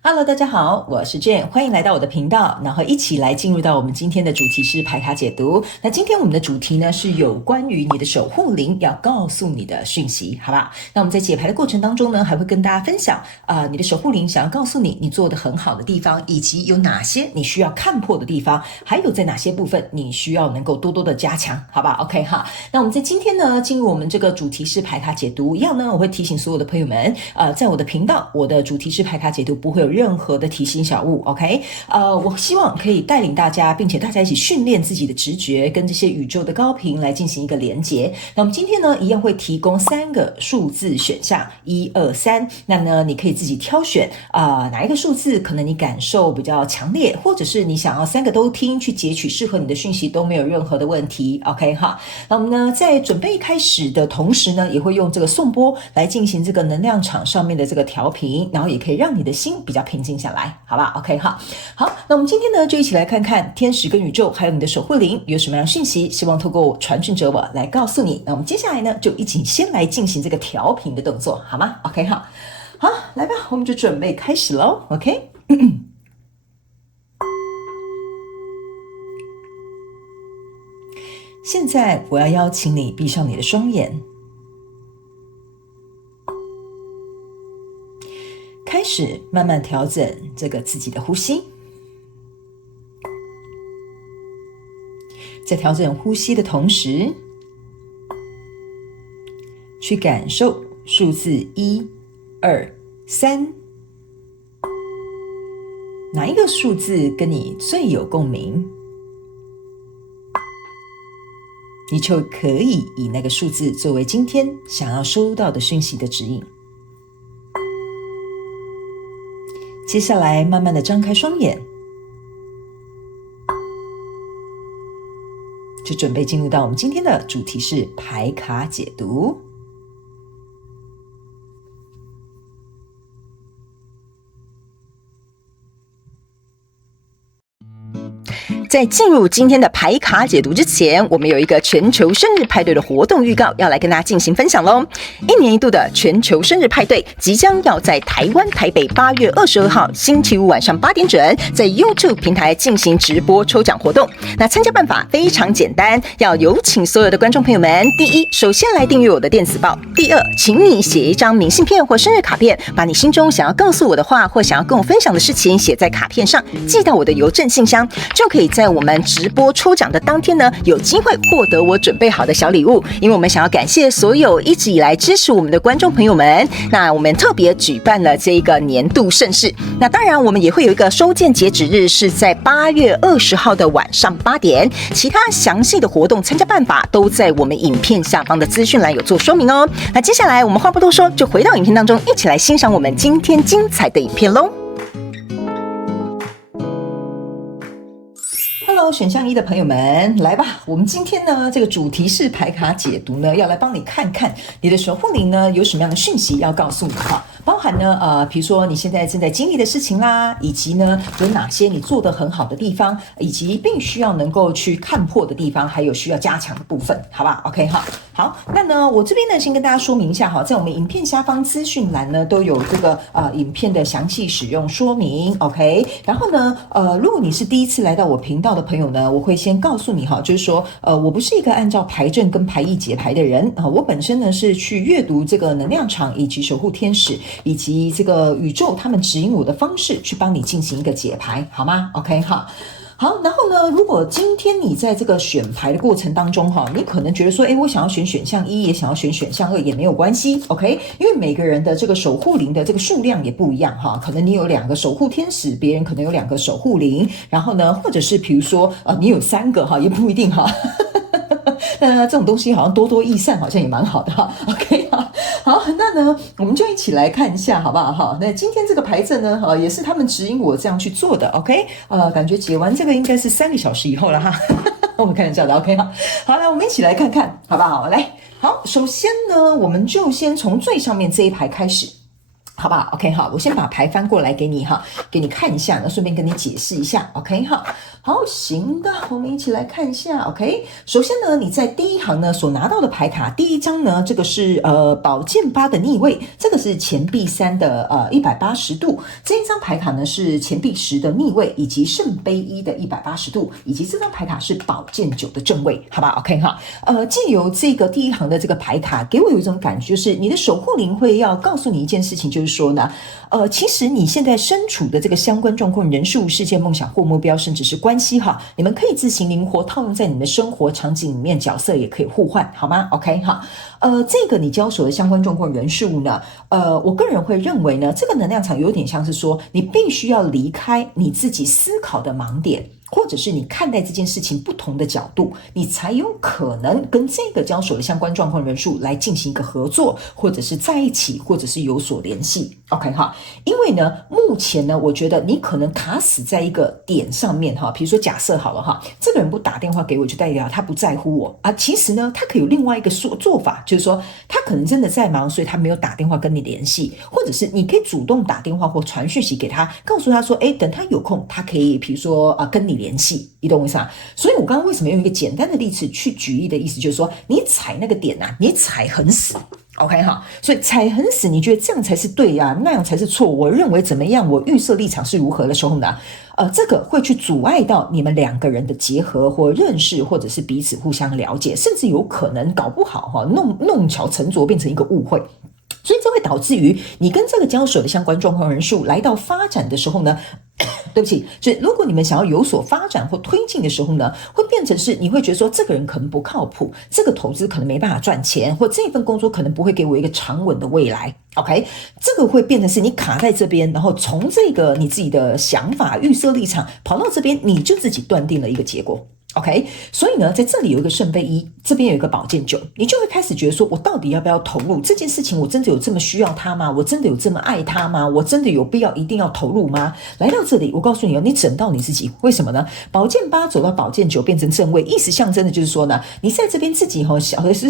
Hello，大家好，我是 Jane， 欢迎来到我的频道，然后一起来进入到我们今天的主题是牌卡解读。那今天我们的主题呢是有关于你的守护灵要告诉你的讯息，好吧？那我们在解牌的过程当中呢，还会跟大家分享你的守护灵想要告诉你你做得很好的地方，以及有哪些你需要看破的地方，还有在哪些部分你需要能够多多的加强，好吧 ？OK 哈。那我们在今天呢进入我们这个主题是牌卡解读，一样呢我会提醒所有的朋友们，在我的频道，我的主题是牌卡解读不会有任何的提醒小物 ，OK？ 我希望可以带领大家，并且大家一起训练自己的直觉，跟这些宇宙的高频来进行一个连结。那我们今天呢，一样会提供3个数字选项，1、2、3。那呢，你可以自己挑选哪一个数字，可能你感受比较强烈，或者是你想要3个都听，去截取适合你的讯息都没有任何的问题 ，OK 哈？那我们呢，在准备开始的同时呢，也会用这个颂钵来进行这个能量场上面的这个调频，然后也可以让你的心比较平静下来，好吧 ？OK 哈，好，那我们今天呢就一起来看看天使跟宇宙还有你的守护灵有什么样的讯息，希望透过传讯者我来告诉你。那我们接下来呢就一起先来进行这个调频的动作，好吗 ？OK 哈，好，来吧，我们就准备开始咯 OK 现在我要邀请你闭上你的双眼，开始慢慢调整这个自己的呼吸。在调整呼吸的同时，去感受数字1、2、3，哪一个数字跟你最有共鸣，你就可以以那个数字作为今天想要收到的讯息的指引。接下来慢慢的张开双眼，就准备进入到我们今天的主题是牌卡解读。在进入今天的牌卡解读之前，我们有一个全球生日派对的活动预告要来跟大家进行分享咯。1年1度的全球生日派对即将要在台湾台北8月22号星期五晚上8点准在 YouTube 平台进行直播抽奖活动。那参加办法非常简单，要有请所有的观众朋友们，第一，首先来订阅我的电子报；第二，请你写一张明信片或生日卡片，把你心中想要告诉我的话或想要跟我分享的事情写在卡片上，寄到我的邮政信箱，就可以在我们直播抽奖的当天呢，有机会获得我准备好的小礼物。因为我们想要感谢所有一直以来支持我们的观众朋友们，那我们特别举办了这个年度盛事。那当然我们也会有一个收件截止日是在8月20号的晚上8点，其他详细的活动参加办法都在我们影片下方的资讯栏有做说明哦。那接下来我们话不多说，就回到影片当中，一起来欣赏我们今天精彩的影片咯。Hello， 选项1的朋友们，来吧！我们今天呢，这个主题是牌卡解读呢，要来帮你看看你的守护灵呢有什么样的讯息要告诉你哈。包含呢，比如说你现在正在经历的事情啦，以及呢有哪些你做得很好的地方，以及必须要能够去看破的地方，还有需要加强的部分，好吧 ？OK 哈，好，那呢我这边呢先跟大家说明一下哈，在我们影片下方资讯栏呢都有这个影片的详细使用说明 ，OK。然后呢如果你是第一次来到我频道的朋友呢，我会先告诉你哈，就是说我不是一个按照牌阵跟牌意解牌的人啊，我本身呢是去阅读这个能量场以及守护天使。以及这个宇宙他们指引我的方式去帮你进行一个解牌，好吗 ？OK 哈。好，然后呢，如果今天你在这个选牌的过程当中哈，你可能觉得说，我想要选选项1，也想要选选项2，也没有关系 ，OK？ 因为每个人的这个守护灵的这个数量也不一样哈，可能你有2个守护天使，别人可能有2个守护灵，然后呢，或者是比如说你有3个哈，也不一定哈。那这种东西好像多多益善，好像也蛮好的哈。OK 哈，好，那呢，我们就一起来看一下，好不好哈？那今天这个牌阵呢，也是他们指引我这样去做的。OK， 感觉解完这个应该是3个小时以后了哈。我们看一下的 OK 哈。好，来，我们一起来看看，好不好？来，好，首先呢，我们就先从最上面这一排开始。好不好 ？OK 哈，我先把牌翻过来给你哈，给你看一下，那顺便跟你解释一下 ，OK 哈。好，行的，我们一起来看一下。OK， 首先呢，你在第一行呢所拿到的牌卡，第一张呢，这个是宝剑八的逆位，这个是钱币三的180度，这一张牌卡呢是钱币10的逆位，以及圣杯1的180度，以及这张牌卡是宝剑9的正位，好吧 ？OK 哈，借由这个第一行的这个牌卡，给我有一种感觉，就是你的守护灵会要告诉你一件事情，就是说呢，其实你现在身处的这个相关状况、人事物、事件、梦想或目标，甚至是关系哈，你们可以自行灵活套用在你们的生活场景里面，角色也可以互换，好吗 ？OK 哈，这个你交手的相关状况、人事物呢，我个人会认为呢，这个能量场有点像是说，你必须要离开你自己思考的盲点。或者是你看待这件事情不同的角度，你才有可能跟这个交手的相关状况人数来进行一个合作，或者是在一起，或者是有所联系。OK 哈，因为呢，目前呢，我觉得你可能卡死在一个点上面哈，比如说假设好了哈，这个人不打电话给我，就代表他不在乎我啊。其实呢，他可以有另外一个做法，就是说他可能真的在忙，所以他没有打电话跟你联系，或者是你可以主动打电话或传讯息给他，告诉他说，等他有空，他可以比如说跟你联系，你懂我意思啊？所以我刚刚为什么用一个简单的例子去举例的意思，就是说你踩那个点啊，你踩很死。OK 哈，所以踩很死，你觉得这样才是对呀，那样才是错？我认为怎么样？我预设立场是如何的时候呢？这个会去阻碍到你们两个人的结合或认识，或者是彼此互相了解，甚至有可能搞不好哈，弄巧成拙，变成一个误会。所以这会导致于你跟这个交手的相关状况人数来到发展的时候呢，对不起，就如果你们想要有所发展或推进的时候呢，会变成是你会觉得说这个人可能不靠谱，这个投资可能没办法赚钱，或这份工作可能不会给我一个长稳的未来。OK， 这个会变成是你卡在这边，然后从这个你自己的想法、预设立场跑到这边，你就自己断定了一个结果。OK， 所以呢，在这里有一个圣杯1，这边有一个宝剑9，你就会开始觉得说，我到底要不要投入这件事情？我真的有这么需要他吗？我真的有这么爱他吗？我真的有必要一定要投入吗？来到这里，我告诉你哦，你整到你自己，为什么呢？宝剑8走到宝剑9变成正位，意思象征的就是说呢，你在这边自己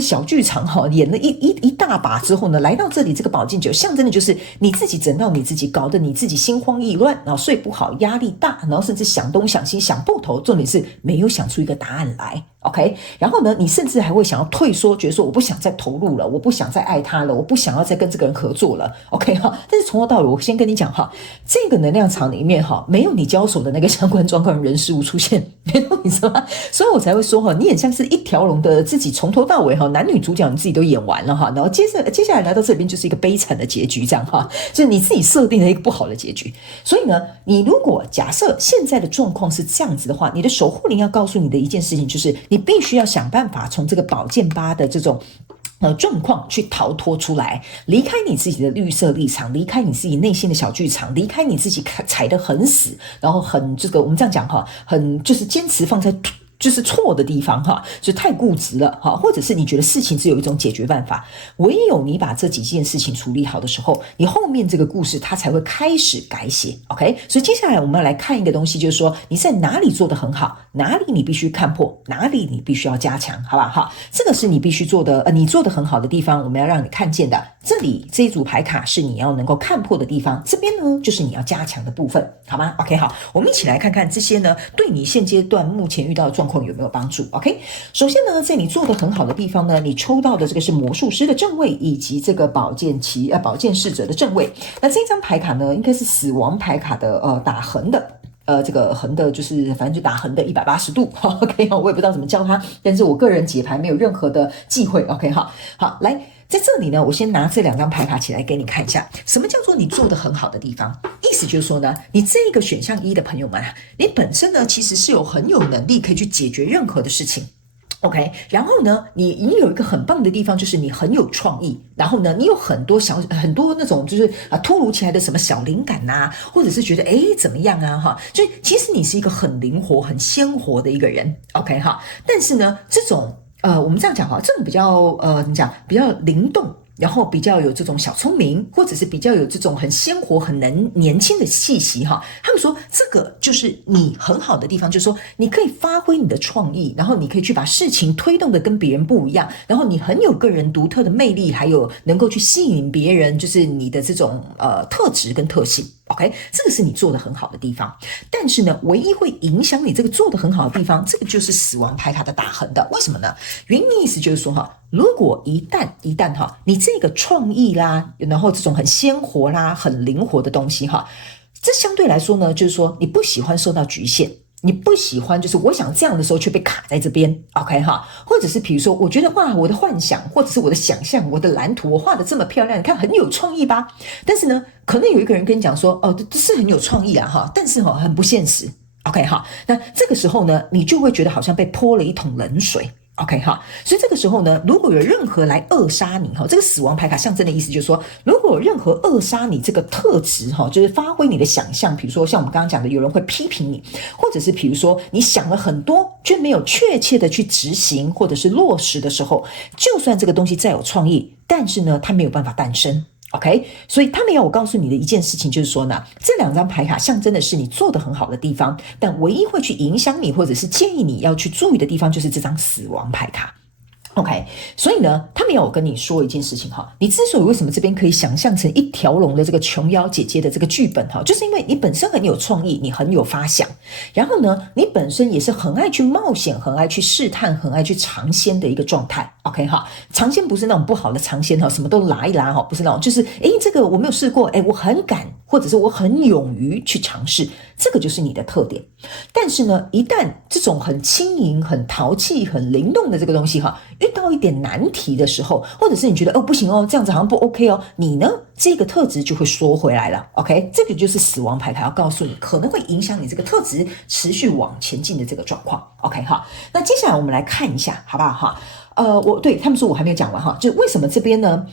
小剧场演了一大把之后呢，来到这里这个宝剑9象征的就是你自己整到你自己，搞得你自己心慌意乱，然后睡不好，压力大，然后甚至想东想西想不透，重点是没有想出一个答案来。OK， 然后呢，你甚至还会想要退缩，觉得说我不想再投入了，我不想再爱他了，我不想要再跟这个人合作了。OK 哈，但是从头到尾，我先跟你讲哈，这个能量场里面哈，没有你交手的那个相关状况人事物出现，没懂你说吗？所以我才会说哈，你很像是一条龙的自己从头到尾哈，男女主角你自己都演完了哈，然后接下来来到这边就是一个悲惨的结局，这样哈，就是你自己设定了一个不好的结局。所以呢，你如果假设现在的状况是这样子的话，你的守护灵要告诉你的一件事情就是。你必须要想办法从这个宝剑8的这种状况去逃脱出来，离开你自己的预设立场，离开你自己内心的小剧场，离开你自己踩得很死，然后很这个我们这样讲哈，很就是坚持放在就是错的地方哈，就太固执了哈，或者是你觉得事情只有一种解决办法，唯有你把这几件事情处理好的时候，你后面这个故事它才会开始改写。OK， 所以接下来我们要来看一个东西，就是说你在哪里做得很好，哪里你必须看破，哪里你必须要加强，好吧？哈，这个是你必须做的，你做得很好的地方，我们要让你看见的。这里这一组牌卡是你要能够看破的地方，这边呢就是你要加强的部分，好吗 ？OK， 好，我们一起来看看这些呢，对你现阶段目前遇到的状况有没有帮助 ？OK， 首先呢，在你做得很好的地方呢，你抽到的这个是魔术师的正位，以及这个宝剑侍者的正位。那这张牌卡呢，应该是死亡牌卡的打横的。这个横的就是反正就打横的180度 ，OK 我也不知道怎么教它，但是我个人解牌没有任何的忌讳 ，OK 好，来在这里呢，我先拿这2张牌卡起来给你看一下，什么叫做你做得很好的地方？意思就是说呢，你这个选项1的朋友们啊，你本身呢其实是很有能力可以去解决任何的事情。OK， 然后呢，你有一个很棒的地方，就是你很有创意，然后呢，你有很多那种就是突如其来的什么小灵感呐，或者是觉得怎么样啊哈，所以其实你是一个很灵活、很鲜活的一个人 ，OK 哈，但是呢，这种我们这样讲哈，这种比较怎么讲，比较灵动。然后比较有这种小聪明，或者是比较有这种很鲜活、很年轻的气息哈。他们说这个就是你很好的地方，就是说你可以发挥你的创意，然后你可以去把事情推动的跟别人不一样，然后你很有个人独特的魅力，还有能够去吸引别人，就是你的这种特质跟特性。OK， 这个是你做得很好的地方，但是呢，唯一会影响你这个做得很好的地方，这个就是死亡牌卡的打横的。为什么呢？原因意思就是说哈，如果一旦哈，你这个创意啦，然后这种很鲜活啦、很灵活的东西哈，这相对来说呢，就是说你不喜欢受到局限。你不喜欢就是我想这样的时候却被卡在这边 OK 哈，或者是比如说我觉得哇我的幻想或者是我的想象我的蓝图我画得这么漂亮，你看很有创意吧，但是呢可能有一个人跟你讲说哦这是很有创意啊哈，但是很不现实 OK 哈，那这个时候呢你就会觉得好像被泼了一桶冷水OK 哈，所以这个时候呢，如果有任何来扼杀你哈，这个死亡牌卡象征的意思就是说，如果有任何扼杀你这个特质哈，就是发挥你的想象，比如说像我们刚刚讲的，有人会批评你，或者是比如说你想了很多却没有确切的去执行或者是落实的时候，就算这个东西再有创意，但是呢，它没有办法诞生。OK， 所以他们要我告诉你的一件事情就是说呢，这两张牌卡象征的是你做得很好的地方，但唯一会去影响你或者是建议你要去注意的地方就是这张死亡牌卡。OK， 所以呢，他们要我跟你说一件事情哈，你之所以为什么这边可以想象成一条龙的这个琼瑶姐姐的这个剧本哈，就是因为你本身很有创意，你很有发想，然后呢，你本身也是很爱去冒险、很爱去试探、很爱去尝鲜的一个状态。OK 哈，尝鲜不是那种不好的尝鲜哈，什么都拉一拉哈，不是那种，就是这个我没有试过，我很敢，或者是我很勇于去尝试，这个就是你的特点。但是呢，一旦这种很轻盈、很淘气、很灵动的这个东西哈，遇到一点难题的时候，或者是你觉得不行哦，这样子好像不 OK 哦，你呢这个特质就会缩回来了。OK， 这个就是死亡牌卡要告诉你，可能会影响你这个特质持续往前进的这个状况。OK 哈，那接下来我们来看一下，好不好哈？我对他们说我还没有讲完哈，就为什么这边呢？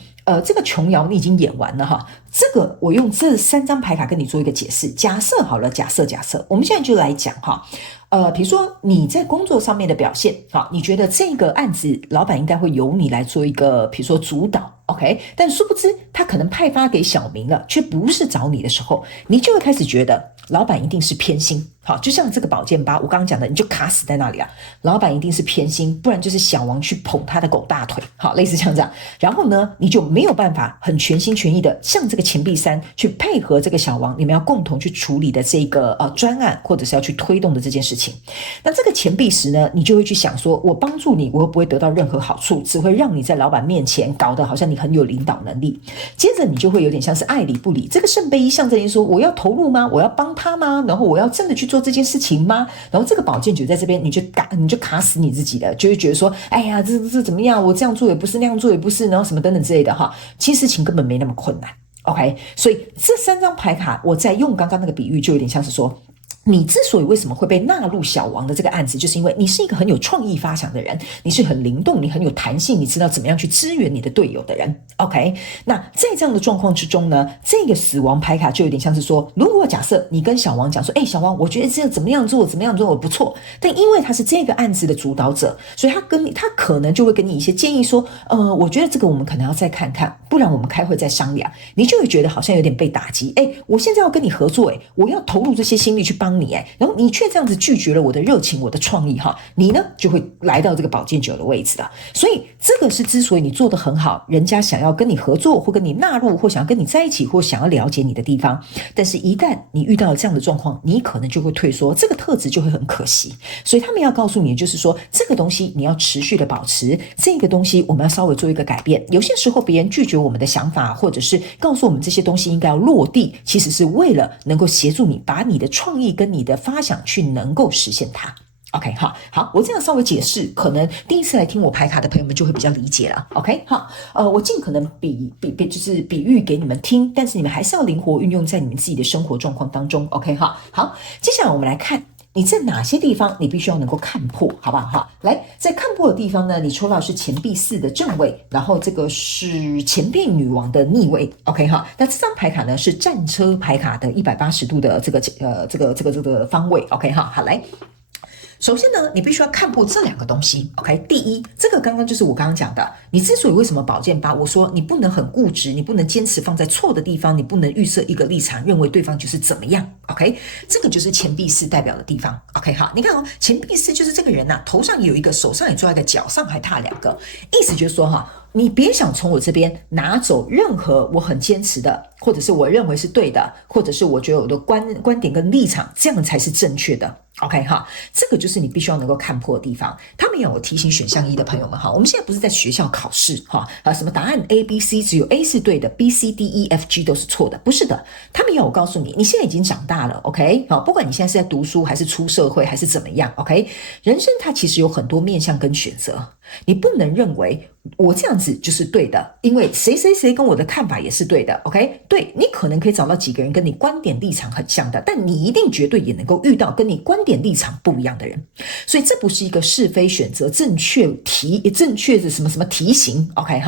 这个琼瑶你已经演完了哈，这个我用这3张牌卡跟你做一个解释。假设好了，假设，我们现在就来讲哈。比如说你在工作上面的表现，好，你觉得这个案子老板应该会由你来做一个，比如说主导 ，OK， 但殊不知他可能派发给小明了，却不是找你的时候，你就会开始觉得老板一定是偏心。好，就像这个宝剑八，我刚刚讲的，你就卡死在那里啊！老板一定是偏心，不然就是小王去捧他的狗大腿，好，类似像这样。然后呢，你就没有办法很全心全意的像这个钱币3去配合这个小王，你们要共同去处理的这个专案，或者是要去推动的这件事情。那这个钱币10呢，你就会去想说，我帮助你，我又不会得到任何好处，只会让你在老板面前搞得好像你很有领导能力。接着你就会有点像是爱理不理。这个圣杯1象征说，我要投入吗？我要帮他吗？然后我要真的去做这件事情吗？然后这个宝剑9在这边，你就卡死你自己的，就会觉得说，哎呀，这怎么样？我这样做也不是，那样做也不是，然后什么等等之类的哈。其实事情根本没那么困难。OK， 所以这3张牌卡，我在用刚刚那个比喻，就有点像是说，你之所以为什么会被纳入小王的这个案子，就是因为你是一个很有创意发想的人，你是很灵动，你很有弹性，你知道怎么样去支援你的队友的人。OK， 那在这样的状况之中呢，这个死亡牌卡就有点像是说，如果假设你跟小王讲说，小王，我觉得这怎么样做不错，但因为他是这个案子的主导者，所以他可能就会给你一些建议说，我觉得这个我们可能要再看看，不然我们开会再商量。你就会觉得好像有点被打击，我现在要跟你合作，我要投入这些心力去帮你，然后你却这样子拒绝了我的热情，我的创意哈，你呢就会来到这个宝剑9的位置了。所以这个是之所以你做得很好，人家想要跟你合作或跟你纳入或想要跟你在一起或想要了解你的地方，但是一旦你遇到了这样的状况，你可能就会退缩，这个特质就会很可惜。所以他们要告诉你就是说，这个东西你要持续的保持，这个东西我们要稍微做一个改变。有些时候别人拒绝我们的想法，或者是告诉我们这些东西应该要落地，其实是为了能够协助你把你的创意跟你的发想去能够实现它。OK， 好，我这样稍微解释，可能第一次来听我牌卡的朋友们就会比较理解了。OK， 好，我尽可能就是比喻给你们听，但是你们还是要灵活运用在你们自己的生活状况当中。OK， 好，接下来我们来看你在哪些地方你必须要能够看破，好不好？来，在看破的地方呢，你抽到是钱币4的正位，然后这个是钱币女王的逆位。OK， 那这张牌卡呢是战车牌卡的180度的这个方位。OK， 好，来。首先呢，你必须要看破这两个东西。OK， 第一，这个刚刚就是我刚刚讲的，你之所以为什么宝剑八，我说你不能很固执，你不能坚持放在错的地方，你不能预设一个立场，认为对方就是怎么样。OK， 这个就是钱币四代表的地方。OK， 好，你看哦，钱币四就是这个人头上有一个，手上也抓一个，脚上还踏两个，意思就是说你别想从我这边拿走任何我很坚持的，或者是我认为是对的，或者是我觉得我的观点跟立场，这样才是正确的。OK 这个就是你必须要能够看破的地方。他们也有提醒选项一的朋友们我们现在不是在学校考试什么答案 A、B、C 只有 A 是对的 ，B、C、D、E、F、G 都是错的，不是的。他们要我告诉你，你现在已经长大了 ，OK 不管你现在是在读书还是出社会还是怎么样 ，OK， 人生它其实有很多面向跟选择，你不能认为我这样子就是对的，因为谁跟我的看法也是对的 ，OK？ 对，你可能可以找到几个人跟你观点立场很像的，但你一定绝对也能够遇到跟你观点立场不一样的人，所以这不是一个是非选择正确的什么题型 ，OK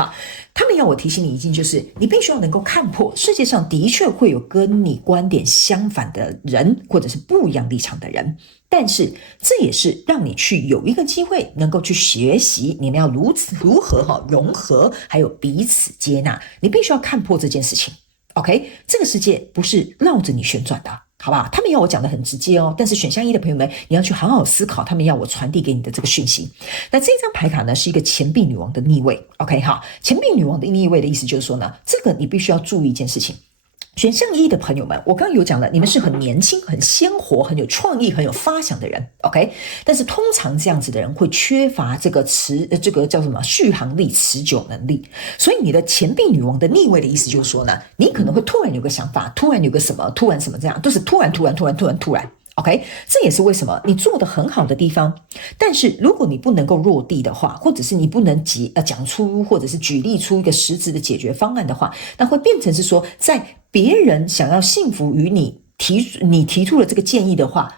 他们要我提醒你一件，就是你必须要能够看破，世界上的确会有跟你观点相反的人，或者是不一样立场的人。但是这也是让你去有一个机会能够去学习你们要如何融合，还有彼此接纳，你必须要看破这件事情。 OK， 这个世界不是绕着你旋转的，好吧？他们要我讲的很直接但是选项一的朋友们，你要去好好思考他们要我传递给你的这个讯息。那这张牌卡呢，是一个钱币女王的逆位。 OK 钱币女王的逆位的意思就是说呢，这个你必须要注意一件事情。选项一的朋友们，我刚刚有讲了，你们是很年轻、很鲜活、很有创意、很有发想的人 ，OK？ 但是通常这样子的人会缺乏这个叫什么续航力、持久能力。所以你的钱币女王的逆位的意思就是说呢，你可能会突然有个想法，突然有个什么，突然什么这样，都是突然。OK， 这也是为什么你做得很好的地方，但是如果你不能够落地的话，或者是你不能讲出或者是举例出一个实质的解决方案的话，那会变成是说，在别人想要信服于你提出了这个建议的话，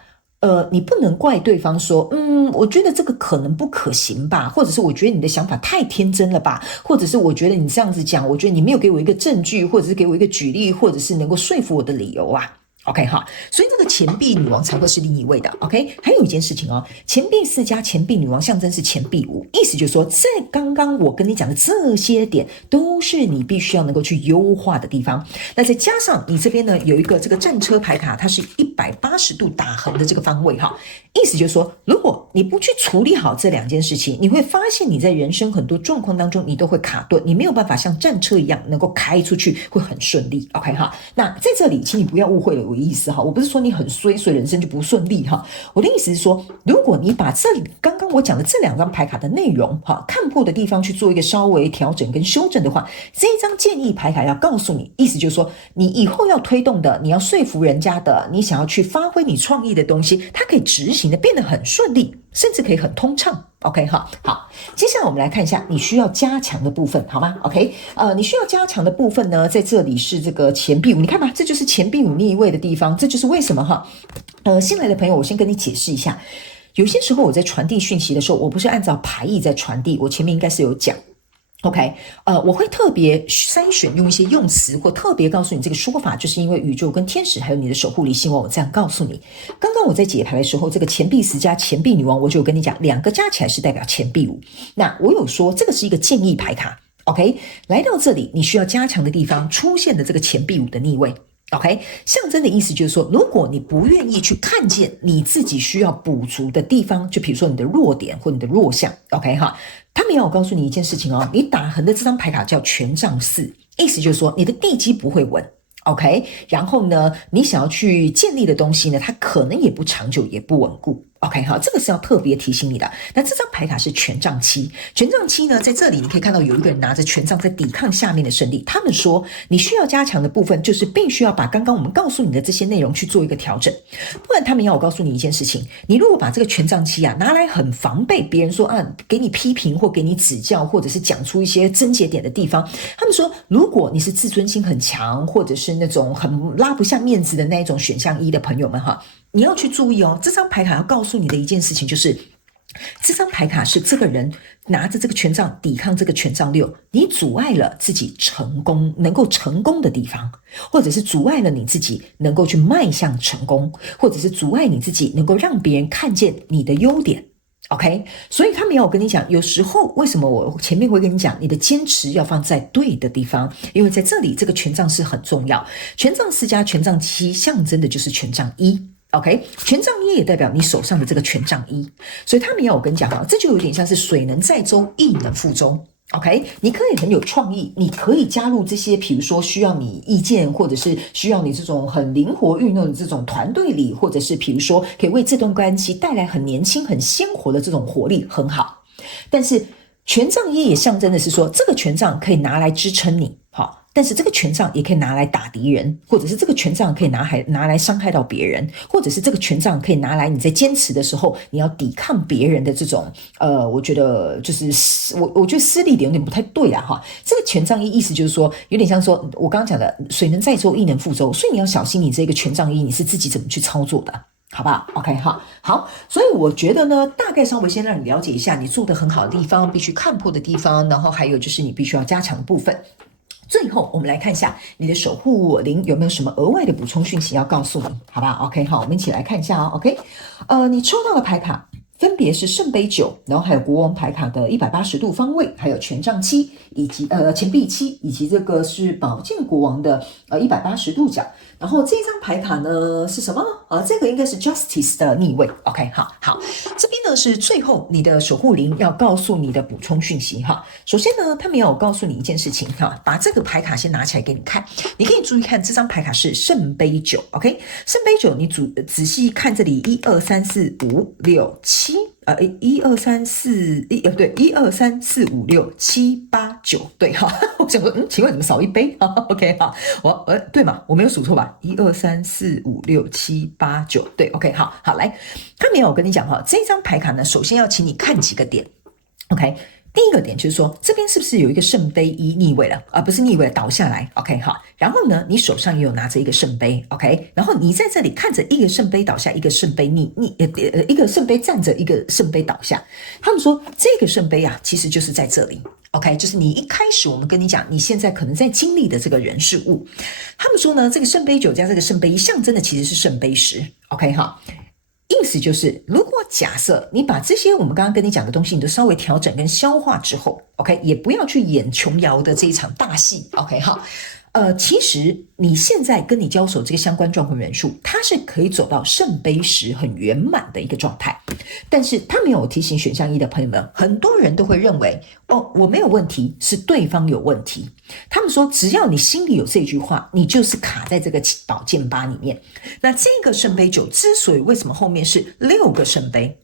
你不能怪对方说，我觉得这个可能不可行吧，或者是我觉得你的想法太天真了吧，或者是我觉得你这样子讲，我觉得你没有给我一个证据，或者是给我一个举例，或者是能够说服我的理由啊。OK 所以这个钱币女王才会是另一位的 OK。 还有一件事情钱币四加钱币女王象征是钱币五，意思就是说，在刚刚我跟你讲的这些点都是你必须要能够去优化的地方。那再加上你这边呢有一个这个战车牌卡，它是180度打横的这个方位意思就是说，如果你不去处理好这两件事情，你会发现你在人生很多状况当中你都会卡顿，你没有办法像战车一样能够开出去会很顺利 OK 那在这里请你不要误会了我的意思我不是说你很衰，所以人生就不顺利我的意思是说，如果你把刚刚我讲的这两张牌卡的内容看破的地方去做一个稍微调整跟修正的话，这一张建议牌卡要告诉你，意思就是说，你以后要推动的，你要说服人家的，你想要去发挥你创意的东西，它可以执行的变得很顺利，甚至可以很通畅 OK 好，接下来我们来看一下你需要加强的部分好吗 OK 你需要加强的部分呢，在这里是这个钱币五，你看吧，这就是钱币五逆位的地方，这就是为什么新来的朋友我先跟你解释一下，有些时候我在传递讯息的时候，我不是按照牌意在传递，我前面应该是有讲OK， 我会特别筛选用一些用词，或特别告诉你这个说法，就是因为宇宙跟天使还有你的守护灵希望我这样告诉你。刚刚我在解牌的时候，这个钱币十加钱币女王，我就有跟你讲，两个加起来是代表钱币五。那我有说这个是一个建议牌卡 ，OK， 来到这里你需要加强的地方出现的这个钱币五的逆位。OK， 象征的意思就是说，如果你不愿意去看见你自己需要补足的地方，就比如说你的弱点或你的弱项 ，OK 他们要我告诉你一件事情你打横的这张牌卡叫权杖四，意思就是说你的地基不会稳 ，OK， 然后呢，你想要去建立的东西呢，它可能也不长久，也不稳固。OK 这个是要特别提醒你的。那这张牌卡是权杖七，权杖七呢，在这里你可以看到有一个人拿着权杖在抵抗下面的胜利。他们说你需要加强的部分就是必须要把刚刚我们告诉你的这些内容去做一个调整，不然他们要我告诉你一件事情，你如果把这个权杖七拿来很防备别人说给你批评或给你指教，或者是讲出一些症结点的地方，他们说如果你是自尊心很强，或者是那种很拉不下面子的那一种选项一的朋友们你要去注意这张牌卡要告诉你的一件事情就是，这张牌卡是这个人拿着这个权杖抵抗这个权杖六，你阻碍了自己能够成功的地方，或者是阻碍了你自己能够去迈向成功，或者是阻碍你自己能够让别人看见你的优点。OK， 所以他们要我跟你讲，有时候为什么我前面会跟你讲，你的坚持要放在对的地方，因为在这里这个权杖是很重要，权杖4加权杖7象征的就是权杖1。OK， 权杖1也代表你手上的这个权杖1，所以他们要我跟你讲这就有点像是水能载舟，亦能覆舟。OK， 你可以很有创意，你可以加入这些，比如说需要你意见，或者是需要你这种很灵活运用的这种团队里，或者是比如说可以为这段关系带来很年轻、很鲜活的这种活力，很好。但是权杖1也象征的是说，这个权杖可以拿来支撑你，好。但是这个权杖也可以拿来打敌人，或者是这个权杖可以拿来伤害到别人，或者是这个权杖可以拿来你在坚持的时候，你要抵抗别人的这种我觉得就是我觉得施力点有点不太对啊哈。这个权杖1意思就是说，有点像说我刚刚讲的水能载舟，亦能覆舟，所以你要小心你这个权杖1你是自己怎么去操作的。好不好 ？OK， 好，所以我觉得呢，大概稍微先让你了解一下你做得很好的地方，必须看破的地方，然后还有就是你必须要加强的部分。最后，我们来看一下你的守护灵有没有什么额外的补充讯息要告诉你，好吧 ？OK， 好，我们一起来看一下哦。OK， 你抽到的牌卡分别是圣杯9，然后还有国王牌卡的180度方位，还有权杖7，以及钱币7，以及这个是宝剑国王的180度角。然后这张牌卡呢是什么呢？这个应该是 Justice 的逆位。OK， 好，这边呢是最后你的守护灵要告诉你的补充讯息哈。首先呢，他们要告诉你一件事情哈，把这个牌卡先拿起来给你看。你可以注意看这张牌卡是圣杯9 ，OK， 圣杯9你仔细看这里1、2、3、4、5、6、7。1、2、3、4，对，1、2、3、4、5、6、7、8、9，对哈。我想说，请问怎么少一杯？OK， 好，对嘛，我没有数错吧？1、2、3、4、5、6、7、8、9，对 ，OK， 好，来，他没有我跟你讲哈，这张牌卡呢，首先要请你看几个点 ，OK。第一个点就是说，这边是不是有一个圣杯1逆位了？不是逆位了，倒下来 ，OK 好。然后呢，你手上也有拿着一个圣杯 ，OK。然后你在这里看着一个圣杯倒下，一个圣杯一个圣杯站着，一个圣杯倒下。他们说这个圣杯啊，其实就是在这里 ，OK， 就是你一开始我们跟你讲，你现在可能在经历的这个人事物。他们说呢，这个圣杯9加这个圣杯1象征的其实是圣杯10 ，OK 哈。意思就是，如果假设你把这些我们刚刚跟你讲的东西，你都稍微调整跟消化之后 ，OK， 也不要去演琼瑶的这一场大戏 ，OK 哈。其实你现在跟你交手这个相关状况元素，它是可以走到圣杯10很圆满的一个状态。但是他没有提醒选项1的朋友们，很多人都会认为我没有问题，是对方有问题。他们说只要你心里有这句话，你就是卡在这个宝剑8里面。那这个圣杯9之所以为什么后面是6个圣杯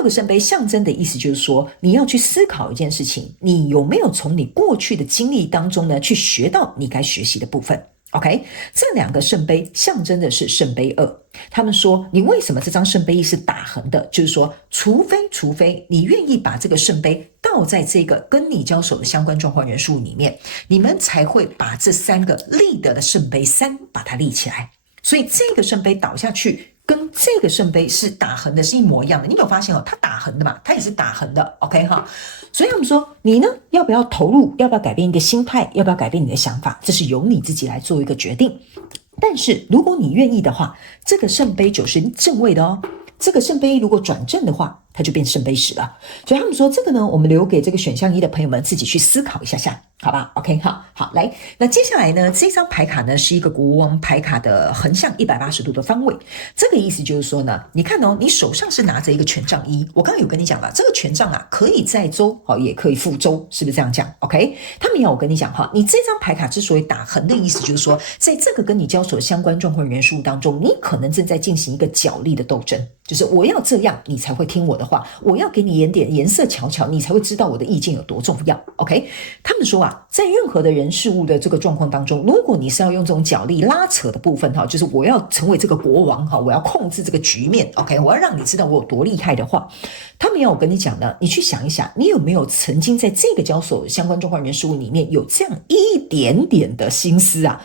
，6个圣杯象征的意思就是说，你要去思考一件事情，你有没有从你过去的经历当中呢，去学到你该学习的部分。OK， 这2个圣杯象征的是圣杯2。他们说，你为什么这张圣杯1是打横的？就是说，除非你愿意把这个圣杯倒在这个跟你交手的相关状况元素里面，你们才会把这3个立得的圣杯3把它立起来。所以这个圣杯倒下去，跟这个圣杯是打横的，是一模一样的。你有没有发现它打横的嘛？它也是打横的 ，OK 哈。所以他们说，你呢要不要投入？要不要改变一个心态？要不要改变你的想法？这是由你自己来做一个决定。但是如果你愿意的话，这个圣杯9是正位的哦。这个圣杯如果转正的话，它就变圣杯10了。所以他们说这个呢，我们留给这个选项1的朋友们自己去思考一下，好吧 ？OK， 好，来，那接下来呢，这张牌卡呢是一个国王牌卡的横向180度的方位。这个意思就是说呢，你看哦，你手上是拿着一个权杖1，我刚刚有跟你讲了，这个权杖啊可以载舟，也可以覆舟，是不是这样讲 ？OK， 他们要我跟你讲哈，你这张牌卡之所以打横的意思就是说，在这个跟你交手相关状况元素当中，你可能正在进行一个角力的斗争，就是我要这样，你才会听我的话，我要给你演点颜色瞧瞧，你才会知道我的意见有多重要。OK， 他们说啊，在任何的人事物的这个状况当中，如果你是要用这种角力拉扯的部分哈，就是我要成为这个国王哈，我要控制这个局面 ，OK， 我要让你知道我有多厉害的话，他们要我跟你讲呢，你去想一想，你有没有曾经在这个交手相关状况人事物里面有这样一点点的心思啊？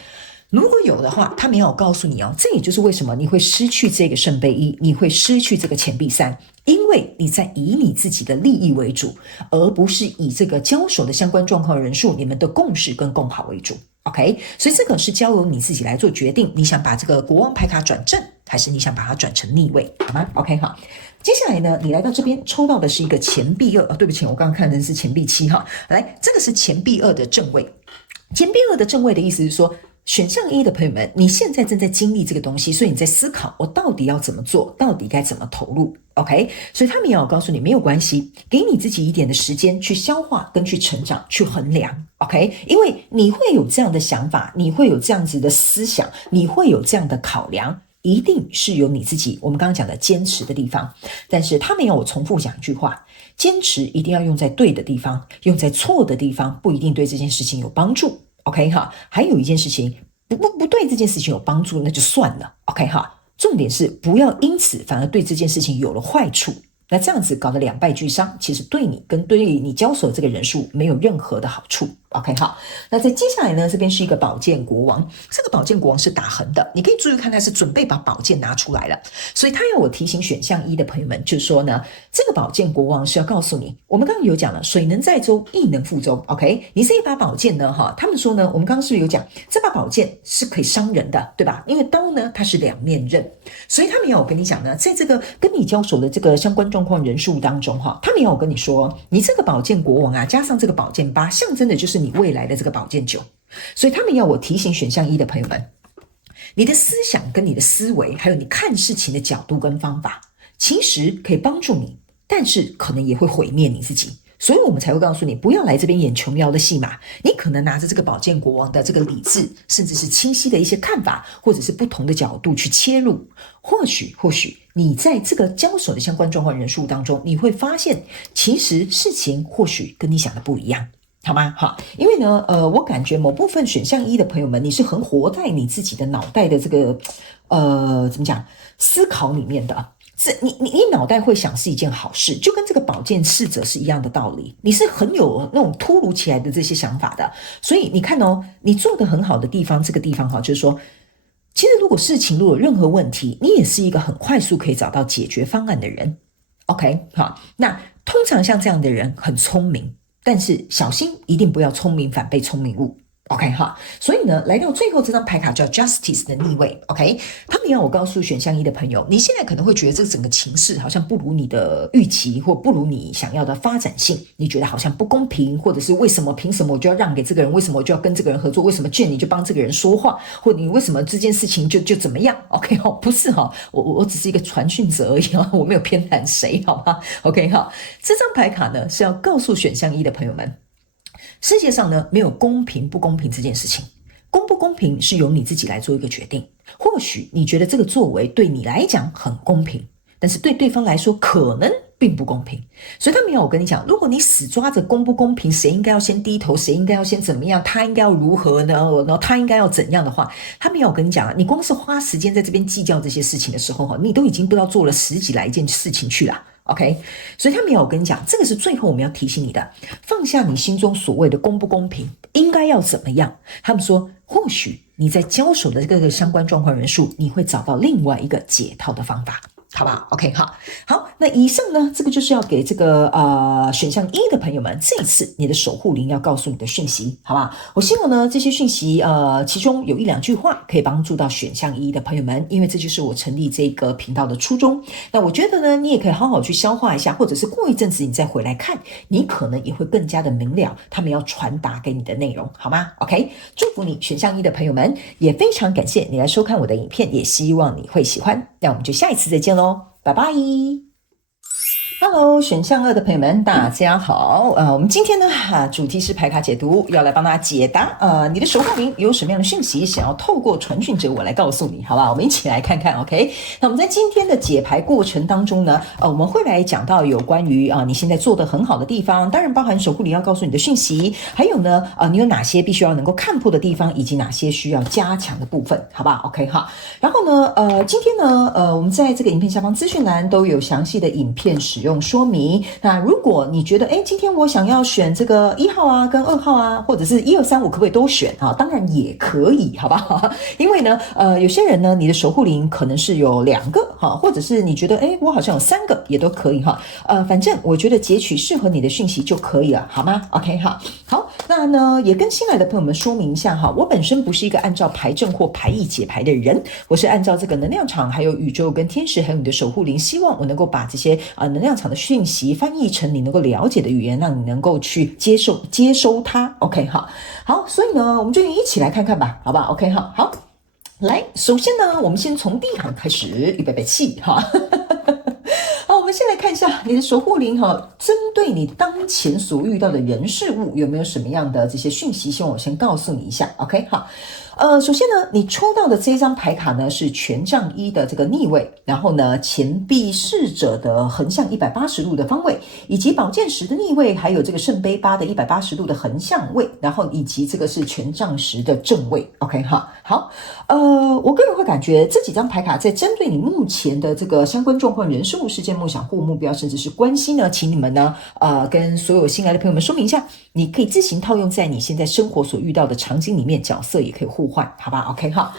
如果有的话，他没有告诉你哦，这也就是为什么你会失去这个圣杯一，你会失去这个钱币三，因为你在以你自己的利益为主，而不是以这个交手的相关状况人数、你们的共识跟共好为主。OK， 所以这个是交由你自己来做决定，你想把这个国王牌卡转正，还是你想把它转成逆位，好吗 ？OK 好。接下来呢，你来到这边抽到的是一个钱币二，对不起，我刚刚看的是钱币七哈。来，这个是钱币二的正位。钱币二的正位的意思是说，选项一的朋友们，你现在正在经历这个东西，所以你在思考我到底要怎么做，到底该怎么投入。OK， 所以他们也要告诉你没有关系，给你自己一点的时间去消化跟去成长，去衡量。OK， 因为你会有这样的想法，你会有这样子的思想，你会有这样的考量，一定是有你自己我们刚刚讲的坚持的地方。但是他们要我重复讲一句话，坚持一定要用在对的地方，用在错的地方不一定对这件事情有帮助。OK 哈，还有一件事情不对这件事情有帮助，那就算了。OK 哈，重点是不要因此反而对这件事情有了坏处。那这样子搞得两败俱伤，其实对你跟对你交手这个人数没有任何的好处。OK 好，那在接下来呢，这边是一个宝剑国王，这个宝剑国王是打横的，你可以注意看，他是准备把宝剑拿出来了，所以他要我提醒选项一的朋友们，就是说呢，这个宝剑国王是要告诉你，我们刚刚有讲了，水能载舟，亦能覆舟。OK， 你这一把宝剑呢，他们说呢，我们刚刚是不是有讲，这把宝剑是可以伤人的，对吧？因为刀呢，它是两面刃，所以他们要我跟你讲呢，在这个跟你交手的这个相关状况人数当中，他们要我跟你说，你这个宝剑国王啊，加上这个宝剑八，象征的就是你未来的这个宝剑九，所以他们要我提醒选项一的朋友们，你的思想跟你的思维，还有你看事情的角度跟方法，其实可以帮助你，但是可能也会毁灭你自己。所以我们才会告诉你，不要来这边演琼瑶的戏码。你可能拿着这个宝剑国王的这个理智，甚至是清晰的一些看法，或者是不同的角度去切入，或许你在这个交手的相关状况人数当中，你会发现，其实事情或许跟你想的不一样。好吗？好，因为呢，我感觉某部分选项一的朋友们，你是很活在你自己的脑袋的这个，怎么讲，思考里面的。你脑袋会想是一件好事，就跟这个宝剑侍者是一样的道理。你是很有那种突如其来的这些想法的，所以你看哦，你做得很好的地方，这个地方哈，就是说，其实如果事情有任何问题，你也是一个很快速可以找到解决方案的人。OK， 好，那通常像这样的人很聪明。但是小心，一定不要聪明反被聪明误。OK 哈，所以呢，来到最后这张牌卡叫 Justice 的逆位。OK， 他们要我告诉选项一的朋友，你现在可能会觉得这整个情势好像不如你的预期，或不如你想要的发展性，你觉得好像不公平，或者是为什么凭什么我就要让给这个人？为什么我就要跟这个人合作？为什么见你就帮这个人说话？或你为什么这件事情就怎么样 ？OK 哈，不是哈，我只是一个传讯者而已哈，我没有偏袒谁，好吗 ？OK 哈，这张牌卡呢是要告诉选项一的朋友们。世界上呢，没有公平不公平这件事情，公不公平是由你自己来做一个决定。或许你觉得这个作为对你来讲很公平，但是对对方来说可能并不公平。所以他们要我跟你讲，如果你死抓着公不公平，谁应该要先低头，谁应该要先怎么样，他应该要如何呢？然后他应该要怎样的话，他们要我跟你讲啊，你光是花时间在这边计较这些事情的时候，你都已经不知道做了10几来件事情去了。OK， 所以他们要我跟你讲，这个是最后我们要提醒你的，放下你心中所谓的公不公平，应该要怎么样？他们说，或许你在交手的这个相关状况人数，你会找到另外一个解套的方法。好吧 OK 好，那以上呢，这个就是要给这个选项一的朋友们，这一次你的守护灵要告诉你的讯息，好吧？我希望呢这些讯息其中有1-2句话可以帮助到选项一的朋友们，因为这就是我成立这个频道的初衷。那我觉得呢，你也可以好好去消化一下，或者是过一阵子你再回来看，你可能也会更加的明了他们要传达给你的内容，好吗 ？OK， 祝福你选项一的朋友们，也非常感谢你来收看我的影片，也希望你会喜欢。那我们就下一次再见喽，拜拜。Hello， 选项2的朋友们，大家好。我们今天呢，主题是牌卡解读，要来帮大家解答。你的守护灵有什么样的讯息，想要透过传讯者我来告诉你，好吧？我们一起来看看 ，OK？ 那我们在今天的解牌过程当中呢，我们会来讲到有关于你现在做得很好的地方，当然包含守护灵要告诉你的讯息，还有呢，你有哪些必须要能够看破的地方，以及哪些需要加强的部分，好吧 ？OK 哈。然后呢，今天呢，我们在这个影片下方资讯栏都有详细的影片使用用说明。那如果你觉得今天我想要选这个1号啊跟2号啊，或者是1、2、3我可不可以都选啊？当然也可以，好不好？因为呢有些人呢你的守护灵可能是有2个哈，或者是你觉得我好像有3个也都可以哈。反正我觉得截取适合你的讯息就可以了，好吗？ OK 好，那呢也跟新来的朋友们说明一下哈，我本身不是一个按照牌阵或牌意解牌的人，我是按照这个能量场还有宇宙跟天使还有你的守护灵，希望我能够把这些能量场的讯息翻译成你能够了解的语言，让你能够去接收它。 OK 好，所以呢我们就一起来看看吧，好不好？ OK 好，来，首先呢我们先从第一行开始，预备起哈。好，我们先来看一下你的守护灵哈，针对你当前所遇到的人事物有没有什么样的这些讯息，希望我先告诉你一下。 OK 好，首先呢你抽到的这张牌卡呢是权杖1的这个逆位，然后呢钱币侍者的横向180度的方位，以及宝剑10的逆位，还有这个圣杯8的180度的横向位，然后以及这个是权杖10的正位。 OK 好，我个人会感觉这几张牌卡在针对你目前的这个相关状况、人事物、事件、梦想或目标，甚至是关系呢，请你们呢跟所有新来的朋友们说明一下，你可以自行套用在你现在生活所遇到的场景里面，角色也可以互换，好吧？ OK 好，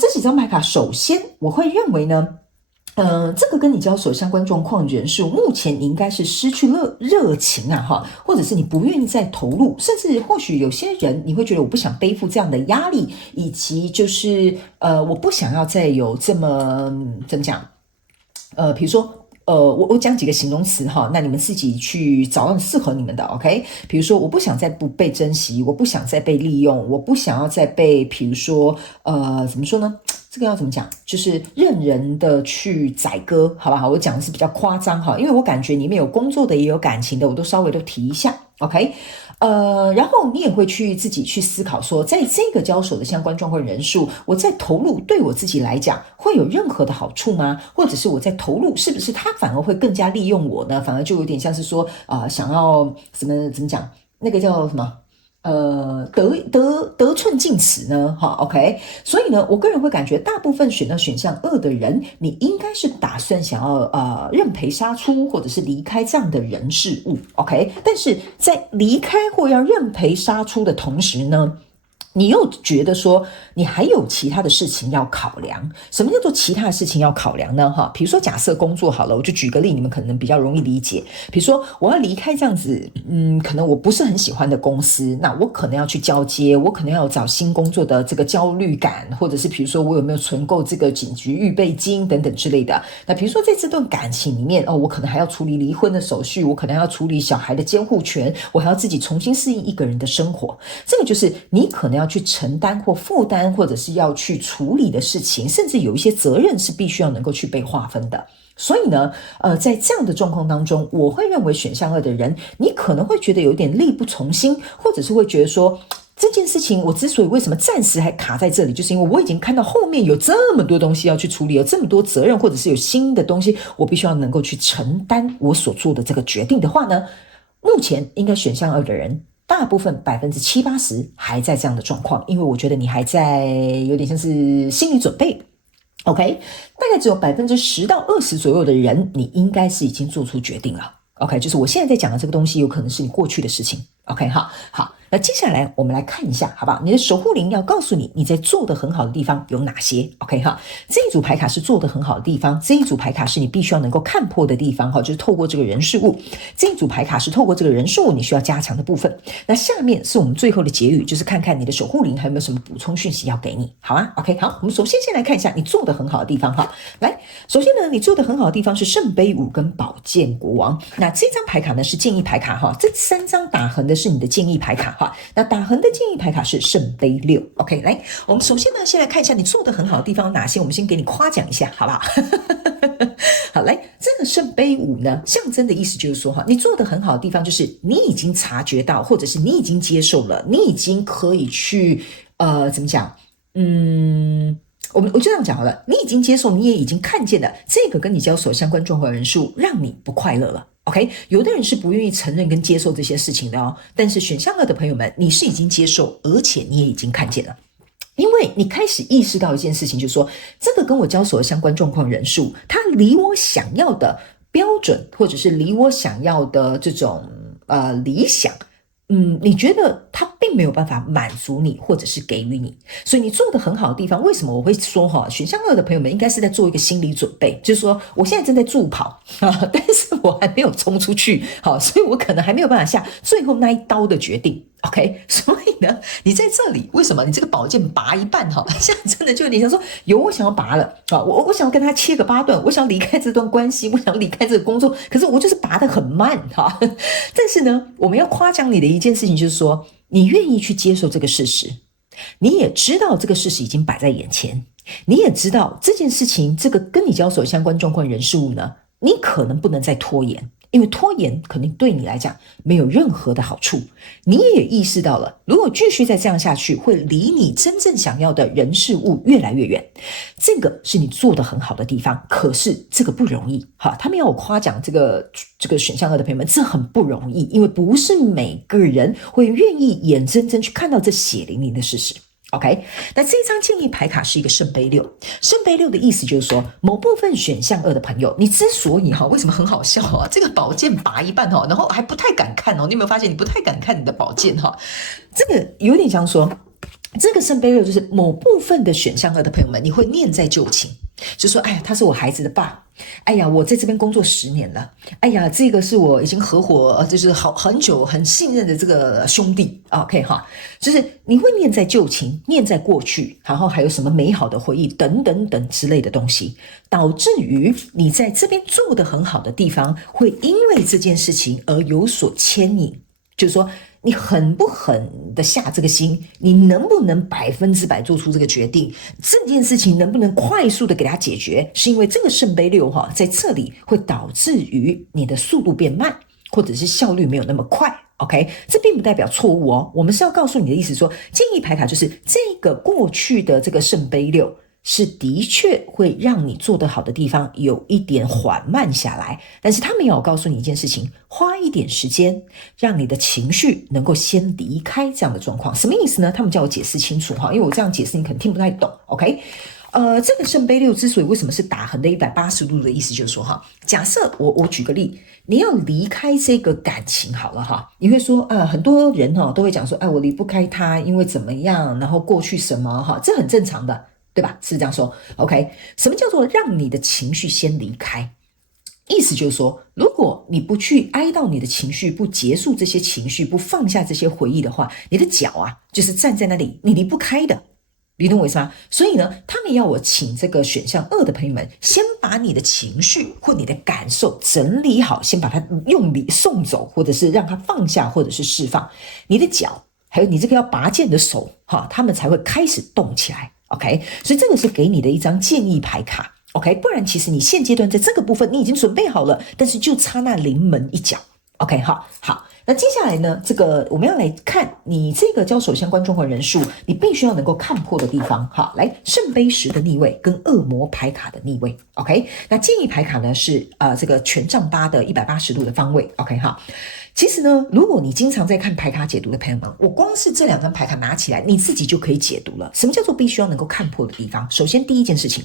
这几张牌卡，首先我会认为呢这个跟你交手相关状况人数，目前你应该是失去热情啊哈，或者是你不愿意再投入，甚至或许有些人你会觉得我不想背负这样的压力，以及就是我不想要再有这么怎么讲比如说我讲几个形容词哈，那你们自己去找到适合你们的 OK。 比如说我不想再不被珍惜，我不想再被利用，我不想要再被比如说怎么说呢，这个要怎么讲，就是任人的去宰割，好不好？我讲的是比较夸张哈，因为我感觉里面有工作的也有感情的，我都稍微都提一下 OK。然后你也会去自己去思考说，在这个交手的相关状况人数，我在投入对我自己来讲会有任何的好处吗？或者是我在投入是不是他反而会更加利用我呢？反而就有点像是说想要怎么讲，那个叫什么得寸进尺呢？哈 OK。 所以呢我个人会感觉大部分选到选项2的人，你应该是打算想要认赔杀出，或者是离开这样的人事物 OK。 但是在离开或要认赔杀出的同时呢，你又觉得说你还有其他的事情要考量。什么叫做其他的事情要考量呢？比如说假设工作好了，我就举个例，你们可能比较容易理解。比如说我要离开这样子可能我不是很喜欢的公司，那我可能要去交接，我可能要找新工作的这个焦虑感，或者是比如说我有没有存够这个紧急预备金等等之类的。那比如说在这段感情里面我可能还要处理离婚的手续，我可能要处理小孩的监护权，我还要自己重新适应一个人的生活。这个就是你可能要去承担或负担，或者是要去处理的事情，甚至有一些责任是必须要能够去被划分的。所以呢在这样的状况当中，我会认为选项2的人，你可能会觉得有点力不从心，或者是会觉得说这件事情我之所以为什么暂时还卡在这里，就是因为我已经看到后面有这么多东西要去处理，有这么多责任，或者是有新的东西我必须要能够去承担我所做的这个决定的话呢，目前应该选项2的人大部分70-80%还在这样的状况，因为我觉得你还在有点像是心理准备 OK。 大概只有10-20%左右的人，你应该是已经做出决定了 OK。 就是我现在在讲的这个东西有可能是你过去的事情 OK。 好，那接下来我们来看一下好不好，你的守护灵要告诉你你在做得很好的地方有哪些 OK 哈。这一组牌卡是做得很好的地方，这一组牌卡是你必须要能够看破的地方哈，就是透过这个人事物。这一组牌卡是透过这个人事物你需要加强的部分。那下面是我们最后的结语，就是看看你的守护灵还有没有什么补充讯息要给你，好啊 OK。 好，我们首先来看一下你做得很好的地方哈。来，首先呢你做得很好的地方是圣杯5跟宝剑国王。那这张牌卡呢是建议牌卡哈，这3张打横的是你的建议牌卡哈。那打横的建议牌卡是圣杯6 OK。 来，我们首先呢先来看一下你做得很好的地方哪些，我们先给你夸奖一下好不好好，来，这个圣杯5呢象征的意思就是说你做得很好的地方就是你已经察觉到，或者是你已经接受了，你已经可以去怎么讲我就这样讲好了，你已经接受，你也已经看见了这个跟你交手相关状况人数让你不快乐了 OK。 有的人是不愿意承认跟接受这些事情的但是选项2的朋友们，你是已经接受，而且你也已经看见了。因为你开始意识到一件事情，就是说这个跟我交手的相关状况人数，它离我想要的标准，或者是离我想要的这种理想，你觉得它并没有办法满足你，或者是给予你，所以你做得很好的地方，为什么我会说选项2的朋友们应该是在做一个心理准备，就是说我现在正在助跑但是我还没有冲出去，所以我可能还没有办法下最后那一刀的决定。OK， 所以呢，你在这里为什么你这个宝剑拔一半现在真的就有点像说，我想要拔了我想要跟他切个8段，我想要离开这段关系，我想要离开这个工作，可是我就是拔得很慢但是呢，我们要夸奖你的一件事情就是说，你愿意去接受这个事实，你也知道这个事实已经摆在眼前，你也知道这件事情，这个跟你交手相关状况人事物呢，你可能不能再拖延，因为拖延肯定对你来讲没有任何的好处。你也意识到了，如果继续再这样下去，会离你真正想要的人事物越来越远。这个是你做得很好的地方，可是这个不容易他们要我夸奖这个选项2的朋友们，这很不容易，因为不是每个人会愿意眼睁睁去看到这血淋淋的事实。OK， 那这张建议牌卡是一个圣杯6，圣杯6的意思就是说，某部分选项2的朋友，你之所以为什么很好笑这个宝剑拔一半然后还不太敢看你有没有发现你不太敢看你的宝剑这个有点像说，这个圣杯6就是某部分的选项2的朋友们，你会念在旧情，就说哎呀，他是我孩子的爸，哎呀，我在这边工作10年了，哎呀，这个是我已经合伙就是很久很信任的这个兄弟 OK 就是你会念在旧情，念在过去，然后还有什么美好的回忆等等等之类的东西，导致于你在这边做得很好的地方，会因为这件事情而有所牵引，就是说你狠不狠的下这个心，你能不能100%做出这个决定，这件事情能不能快速的给它解决，是因为这个圣杯6在这里会导致于你的速度变慢，或者是效率没有那么快。OK， 这并不代表错误我们是要告诉你的意思说，建议牌卡就是这个过去的这个圣杯6是的确会让你做得好的地方有一点缓慢下来，但是他们要告诉你一件事情，花一点时间让你的情绪能够先离开这样的状况。什么意思呢？他们叫我解释清楚因为我这样解释你可能听不太懂。 OK，这个圣杯6之所以为什么是打横的180度的意思就是说假设我举个例，你要离开这个感情好了你会说很多人都会讲说我离不开他，因为怎么样，然后过去什么这很正常的，对吧？是这样说 OK， 什么叫做让你的情绪先离开？意思就是说，如果你不去哀悼你的情绪，不结束这些情绪，不放下这些回忆的话，你的脚就是站在那里，你离不开的，你懂我意思吗？所以呢，他们要我请这个选项2的朋友们，先把你的情绪或你的感受整理好，先把它用力送走，或者是让它放下，或者是释放你的脚，还有你这个要拔剑的手他们才会开始动起来。 OK， 所以这个是给你的一张建议牌卡。 OK， 不然其实你现阶段在这个部分你已经准备好了，但是就差那临门一脚。 OK， 好，那接下来呢，这个我们要来看你这个交手相关状况人数，你必须要能够看破的地方。来，圣杯10的逆位跟恶魔牌卡的逆位。 OK， 那建议牌卡呢是这个权杖8的180度的方位。 OK， 其实呢，如果你经常在看牌卡解读的朋友们，我光是这2张牌卡拿起来，你自己就可以解读了。什么叫做必须要能够看破的地方？首先第一件事情，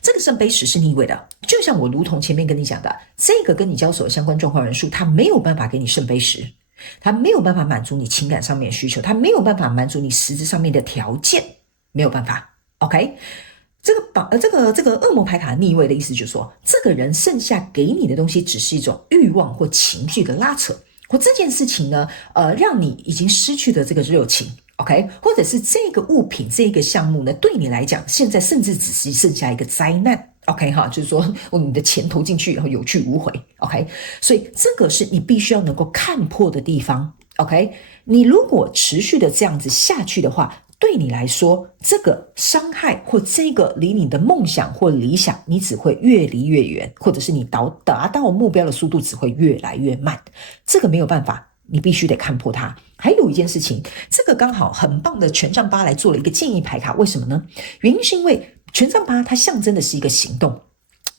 这个圣杯10是逆位的，就像我如同前面跟你讲的，这个跟你交手的相关状况人数，它没有办法给你圣杯10，它没有办法满足你情感上面的需求，它没有办法满足你实质上面的条件，没有办法。 OK， 这个恶魔牌卡逆位的意思就是说，这个人剩下给你的东西只是一种欲望或情绪的拉扯，或这件事情呢让你已经失去了这个热情。OK， 或者是这个物品这个项目呢，对你来讲现在甚至只是剩下一个灾难。 OK 就是说你的钱投进去然后有去无回。 OK， 所以这个是你必须要能够看破的地方。 OK， 你如果持续的这样子下去的话，对你来说这个伤害或这个离你的梦想或理想，你只会越离越远，或者是你达到目标的速度只会越来越慢。这个没有办法，你必须得看破它。还有一件事情，这个刚好很棒的权杖8来做了一个建议牌卡，为什么呢？原因是因为权杖8它象征的是一个行动，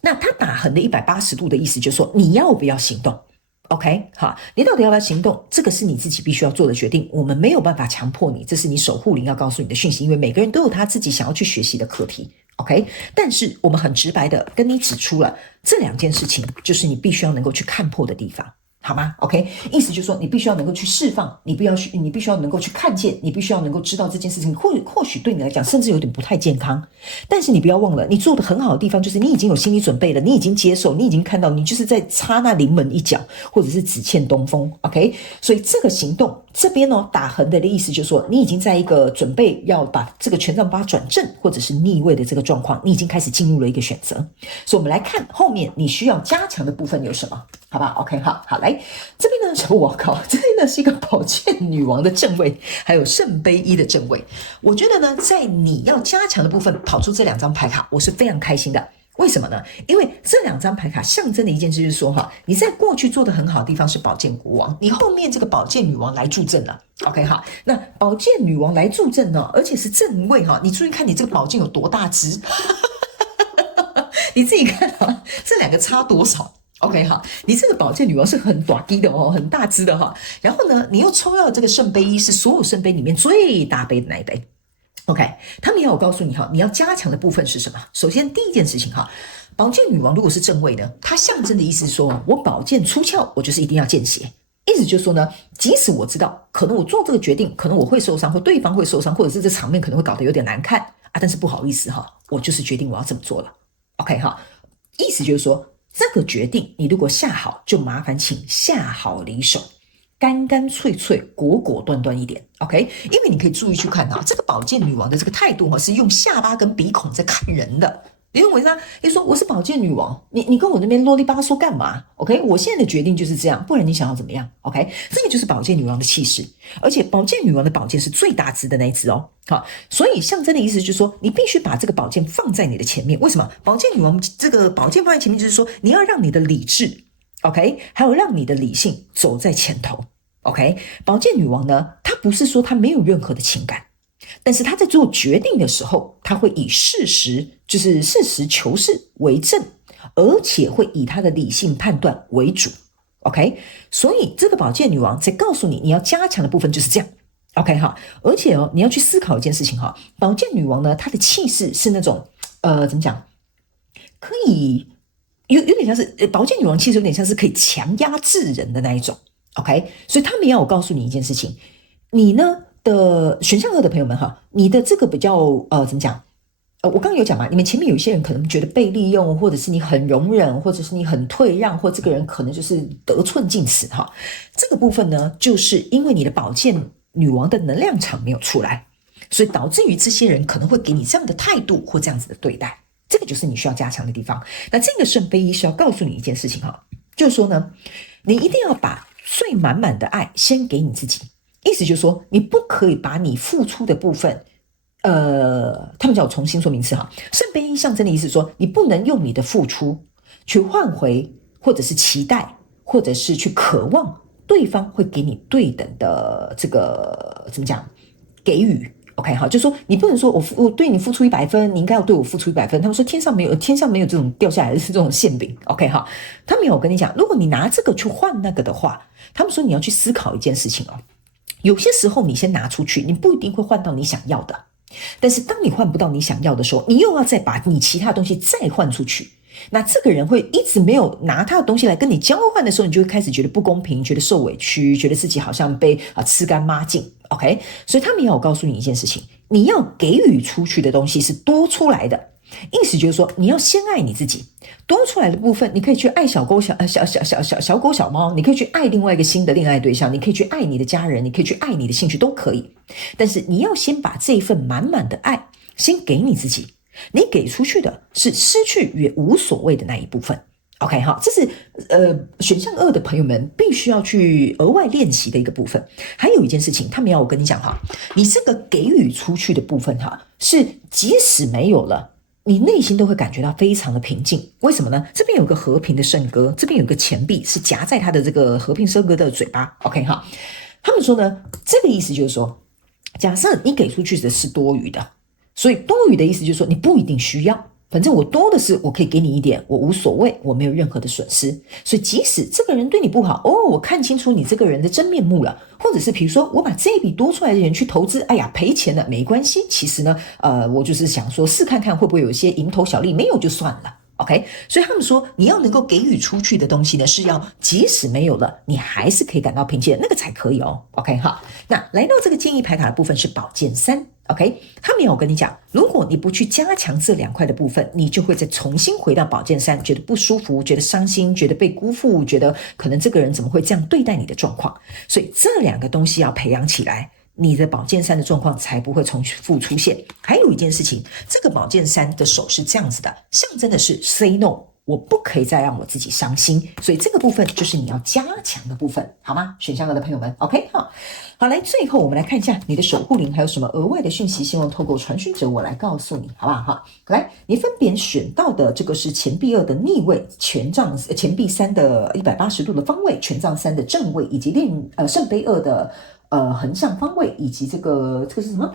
那它打横的180度的意思就是说，你要不要行动？ OK， 你到底要不要行动？这个是你自己必须要做的决定，我们没有办法强迫你，这是你守护灵要告诉你的讯息，因为每个人都有他自己想要去学习的课题。OK， 但是我们很直白的跟你指出了这2件事情，就是你必须要能够去看破的地方。好吗 ？OK， 意思就是说，你必须要能够去释放，你必须要能够去看见，你必须要能够知道这件事情，或许对你来讲，甚至有点不太健康。但是你不要忘了，你做的很好的地方，就是你已经有心理准备了，你已经接受，你已经看到，你就是在插那临门一脚，或者是只欠东风。OK， 所以这个行动这边打横的意思就是说，你已经在一个准备要把这个权杖8转正，或者是逆位的这个状况，你已经开始进入了一个选择。所以我们来看后面你需要加强的部分有什么。好吧 ，OK， 好，来这边呢，我靠，这边呢是一个宝剑女王的正位，还有圣杯1的正位。我觉得呢，在你要加强的部分跑出这2张牌卡，我是非常开心的。为什么呢？因为这2张牌卡象征的一件事就是说，你在过去做的很好的地方是宝剑国王，你后面这个宝剑女王来助阵了。OK， 好，那宝剑女王来助阵呢，而且是正位你注意看你这个宝剑有多大只，你自己看这2个差多少。OK 哈，你这个宝剑女王是很大只的很大只的哈。然后呢，你又抽到这个圣杯1，是所有圣杯里面最大杯的那一杯。OK， 他们也有告诉你你要加强的部分是什么？首先第一件事情宝剑女王如果是正位的，它象征的意思是说，我宝剑出鞘，我就是一定要见血。意思就是说呢，即使我知道可能我做这个决定，可能我会受伤，或对方会受伤，或者是这场面可能会搞得有点难看但是不好意思我就是决定我要这么做了。OK 意思就是说，这个决定你如果下好，就麻烦请下好离手，干干脆脆，果果断断一点。OK， 因为你可以注意去看这个宝剑女王的这个态度是用下巴跟鼻孔在看人的。你认为呢？你说我是宝剑女王，你跟我那边啰里吧嗦干嘛 ？OK， 我现在的决定就是这样，不然你想要怎么样 ？OK， 这个就是宝剑女王的气势，而且宝剑女王的宝剑是最大只的那一只好，所以象征的意思就是说，你必须把这个宝剑放在你的前面。为什么？宝剑女王这个宝剑放在前面，就是说你要让你的理智 ，OK， 还有让你的理性走在前头 ，OK。宝剑女王呢，她不是说她没有任何的情感。但是他在做决定的时候，他会以事实求是为正，而且会以他的理性判断为主。OK， 所以这个宝剑女王在告诉你，你要加强的部分就是这样。OK 而且你要去思考一件事情宝剑女王呢，她的气势是那种怎么讲，可以有点像是宝剑女王，气势有点像是可以强压制人的那一种。OK， 所以他们要我告诉你一件事情，你呢的选项2的朋友们你的这个比较怎么讲？我刚刚有讲嘛，你们前面有一些人可能觉得被利用，或者是你很容忍，或者是你很退让，或这个人可能就是得寸进尺这个部分呢，就是因为你的宝剑女王的能量场没有出来，所以导致于这些人可能会给你这样的态度或这样子的对待，这个就是你需要加强的地方。那这个圣杯1是要告诉你一件事情就是说呢，你一定要把最满满的爱先给你自己。意思就是说，你不可以把你付出的部分，他们叫我重新说明一次圣杯1象征的意思是说，你不能用你的付出去换回，或者是期待，或者是去渴望对方会给你对等的这个怎么讲给予。OK 就是说你不能说我对你付出100分，你应该要对我付出100分。他们说天上没有这种掉下来的是这种馅饼。OK 他们有跟你讲，如果你拿这个去换那个的话，他们说你要去思考一件事情有些时候你先拿出去，你不一定会换到你想要的，但是当你换不到你想要的时候，你又要再把你其他东西再换出去，那这个人会一直没有拿他的东西来跟你交换的时候，你就会开始觉得不公平，觉得受委屈，觉得自己好像被吃干抹净。 OK， 所以他们要我告诉你一件事情，你要给予出去的东西是多出来的，意思就是说你要先爱你自己，多出来的部分你可以去爱小狗小猫，你可以去爱另外一个新的恋爱对象，你可以去爱你的家人，你可以去爱你的兴趣都可以，但是你要先把这一份满满的爱先给你自己，你给出去的是失去也无所谓的那一部分。 OK 这是选项2的朋友们必须要去额外练习的一个部分。还有一件事情他们要我跟你讲你这个给予出去的部分是即使没有了，你内心都会感觉到非常的平静。为什么呢？这边有个和平的圣歌，这边有个钱币是夹在他的这个和平圣歌的嘴巴。 OK 他们说呢，这个意思就是说，假设你给出去的是多余的，所以多余的意思就是说你不一定需要，反正我多的是，我可以给你一点，我无所谓，我没有任何的损失。所以即使这个人对你不好，我看清楚你这个人的真面目了，或者是比如说我把这一笔多出来的人去投资，哎呀赔钱了没关系，其实呢，我就是想说试看看会不会有一些蝇头小利，没有就算了。OK， 所以他们说你要能够给予出去的东西呢，是要即使没有了，你还是可以感到平静的，那个才可以哦。OK 哈，那来到这个建议牌卡的部分是宝剑三。OK， 他没有跟你讲，如果你不去加强这2块的部分，你就会再重新回到宝剑三，觉得不舒服，觉得伤心，觉得被辜负，觉得可能这个人怎么会这样对待你的状况。所以这2个东西要培养起来，你的宝剑三的状况才不会重复出现。还有一件事情，这个宝剑三的手是这样子的，象征的是 say no， 我不可以再让我自己伤心，所以这个部分就是你要加强的部分，好吗？选项2的朋友们 OK 好，来最后我们来看一下你的守护灵还有什么额外的讯息，希望透过传讯者我来告诉你，好不好？来，你分别选到的这个是钱币2的逆位，钱币3的180度的方位，权杖3的正位，以及圣杯2的横向方位，以及这个是什么？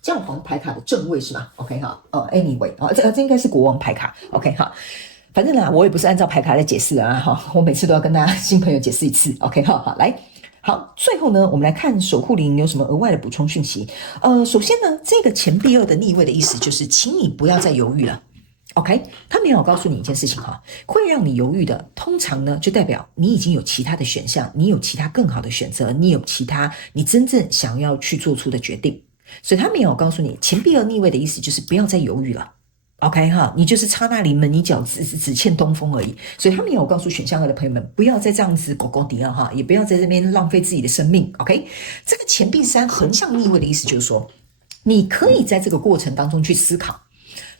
教皇牌卡的正位是吗 ？OK 哈，anyway 这应该是国王牌卡 OK 哈。反正呢，我也不是按照牌卡来解释啊哈，我每次都要跟大家新朋友解释一次 OK 好，来。好，最后呢，我们来看守护灵有什么额外的补充讯息。首先呢，这个钱币2的逆位的意思就是，请你不要再犹豫了。OK， 他没有告诉你一件事情哈，会让你犹豫的，通常呢就代表你已经有其他的选项，你有其他更好的选择，你有其他你真正想要去做出的决定。所以他没有告诉你，钱币2逆位的意思就是不要再犹豫了。OK 哈，你就是差那临门一脚，只欠东风而已。所以他们也有告诉选项2的朋友们，不要再这样子狗狗底了哈，也不要在这边浪费自己的生命。OK， 这个钱币3横向逆位的意思就是说，你可以在这个过程当中去思考。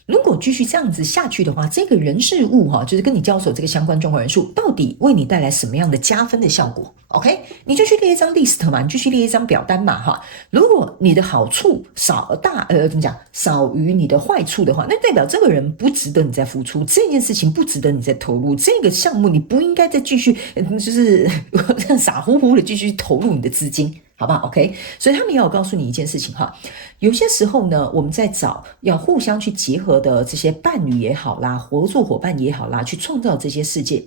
如果继续这样子下去的话，这个人事物就是跟你交手这个相关状况人数，到底为你带来什么样的加分的效果 ？OK， 你就去列一张 list 嘛，你就去列一张表单嘛，哈。如果你的好处少于你的坏处的话，那代表这个人不值得你再付出，这件事情不值得你再投入，这个项目你不应该再继续，就是傻乎乎的继续投入你的资金。好不好 ？OK， 所以他们也有告诉你一件事情哈，有些时候呢，我们在找要互相去结合的这些伴侣也好啦，合作伙伴也好啦，去创造这些事件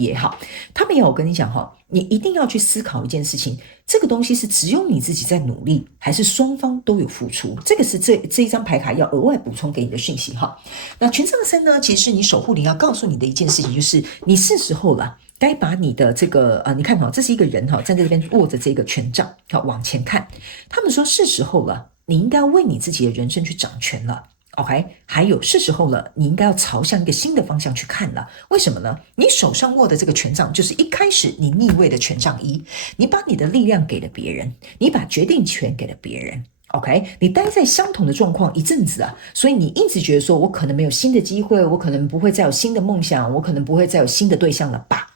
也好，他们也有跟你讲哈，你一定要去思考一件事情，这个东西是只有你自己在努力，还是双方都有付出？这个是这一张牌卡要额外补充给你的讯息哈。那权杖3呢，其实是你守护灵要告诉你的一件事情，就是你是时候了。该把你的这个你看这是一个人站在这边握着这个权杖往前看，他们说是时候了，你应该为你自己的人生去掌权了。OK， 还有是时候了，你应该要朝向一个新的方向去看了。为什么呢？你手上握的这个权杖就是一开始你逆位的权杖1，你把你的力量给了别人，你把决定权给了别人。OK， 你待在相同的状况一阵子所以你一直觉得说我可能没有新的机会，我可能不会再有新的梦想，我可能不会再有新的对象了吧。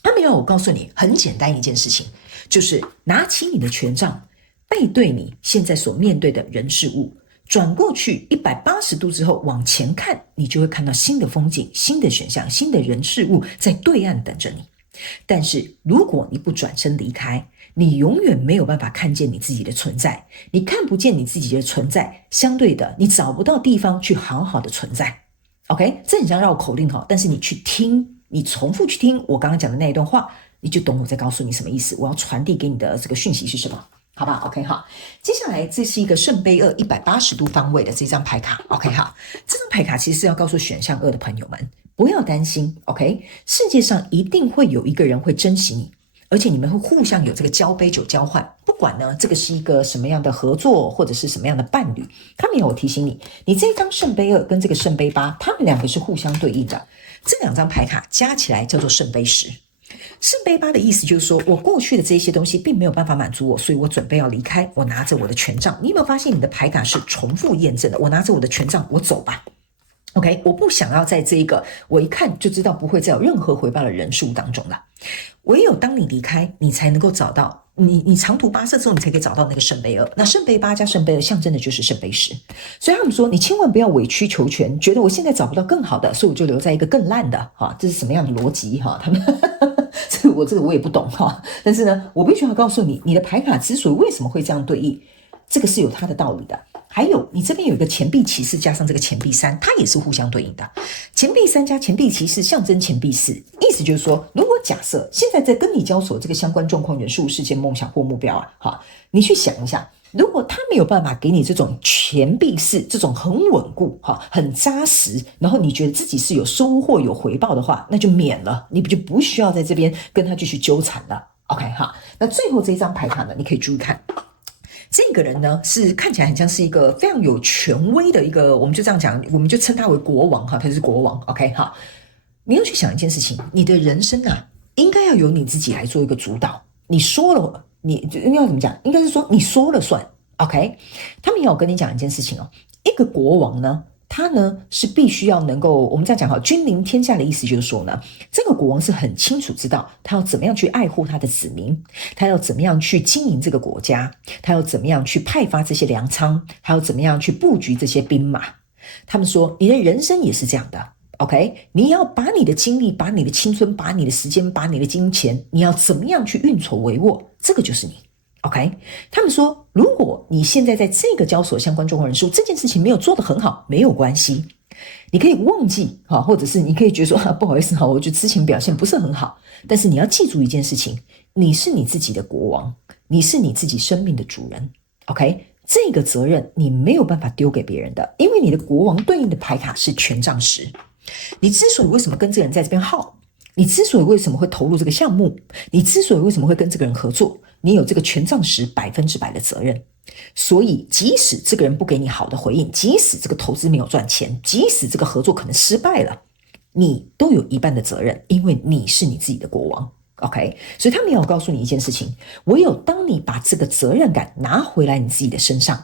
他们要我告诉你很简单一件事情，就是拿起你的权杖，背对你现在所面对的人事物，转过去180度之后往前看，你就会看到新的风景，新的选项，新的人事物在对岸等着你。但是如果你不转身离开，你永远没有办法看见你自己的存在，你看不见你自己的存在，相对的你找不到地方去好好的存在。 OK， 这很像绕口令但是你去听，你重复去听我刚刚讲的那一段话，你就懂我在告诉你什么意思，我要传递给你的这个讯息是什么，好吧 OK 好，接下来这是一个圣杯2 180度方位的这张牌卡 OK 好，这张牌卡其实是要告诉选项2的朋友们，不要担心 OK， 世界上一定会有一个人会珍惜你，而且你们会互相有这个交杯酒交换，不管呢这个是一个什么样的合作或者是什么样的伴侣，他们有提醒你，你这张圣杯2跟这个圣杯8，他们两个是互相对应的，这两张牌卡加起来叫做圣杯10。圣杯8的意思就是说，我过去的这些东西并没有办法满足我，所以我准备要离开，我拿着我的权杖。你有没有发现你的牌卡是重复验证的？我拿着我的权杖，我走吧。OK， 我不想要在这一个我一看就知道不会再有任何回报的人数当中了。唯有当你离开，你才能够找到你长途跋涉之后，你才可以找到那个圣杯2。那圣杯8加圣杯2象征的就是圣杯10。所以他们说，你千万不要委曲求全，觉得我现在找不到更好的，所以我就留在一个更烂的这是什么样的逻辑他们这个我也不懂但是呢，我必须要告诉你，你的牌卡之所以为什么会这样对应，这个是有它的道理的。还有你这边有一个钱币骑士加上这个钱币3，它也是互相对应的。钱币3加钱币骑士象征钱币4，意思就是说，如果假设现在在跟你交手这个相关状况、人数、事件、梦想或目标你去想一下，如果他没有办法给你这种钱币4这种很稳固很扎实，然后你觉得自己是有收获有回报的话，那就免了，你就不需要在这边跟他继续纠缠了。OK 那最后这一张牌卡呢，你可以注意看。这个人呢，是看起来很像是一个非常有权威的一个，我们就这样讲，我们就称他为国王他是国王。OK 你要去想一件事情，你的人生应该要由你自己来做一个主导。你说了，你应该怎么讲？应该是说你说了算。OK， 他们要跟你讲一件事情一个国王呢，他呢是必须要能够，我们这样讲君临天下的意思就是说呢，这个国王是很清楚知道他要怎么样去爱护他的子民，他要怎么样去经营这个国家，他要怎么样去派发这些粮仓，他要怎么样去布局这些兵马。他们说你的人生也是这样的。OK， 你要把你的精力，把你的青春，把你的时间，把你的金钱，你要怎么样去运筹帷幄，这个就是你。OK， 他们说，如果你现在在这个交所相关状况人数这件事情没有做得很好，没有关系，你可以忘记或者是你可以觉得说不好意思我觉得之前表现不是很好，但是你要记住一件事情，你是你自己的国王，你是你自己生命的主人。OK， 这个责任你没有办法丢给别人的，因为你的国王对应的牌卡是权杖10。你之所以为什么跟这个人在这边耗，你之所以为什么会投入这个项目，你之所以为什么会跟这个人合作，你有这个权杖10100%的责任。所以即使这个人不给你好的回应，即使这个投资没有赚钱，即使这个合作可能失败了，你都有一半的责任，因为你是你自己的国王。OK， 所以他们要告诉你一件事情，唯有当你把这个责任感拿回来你自己的身上，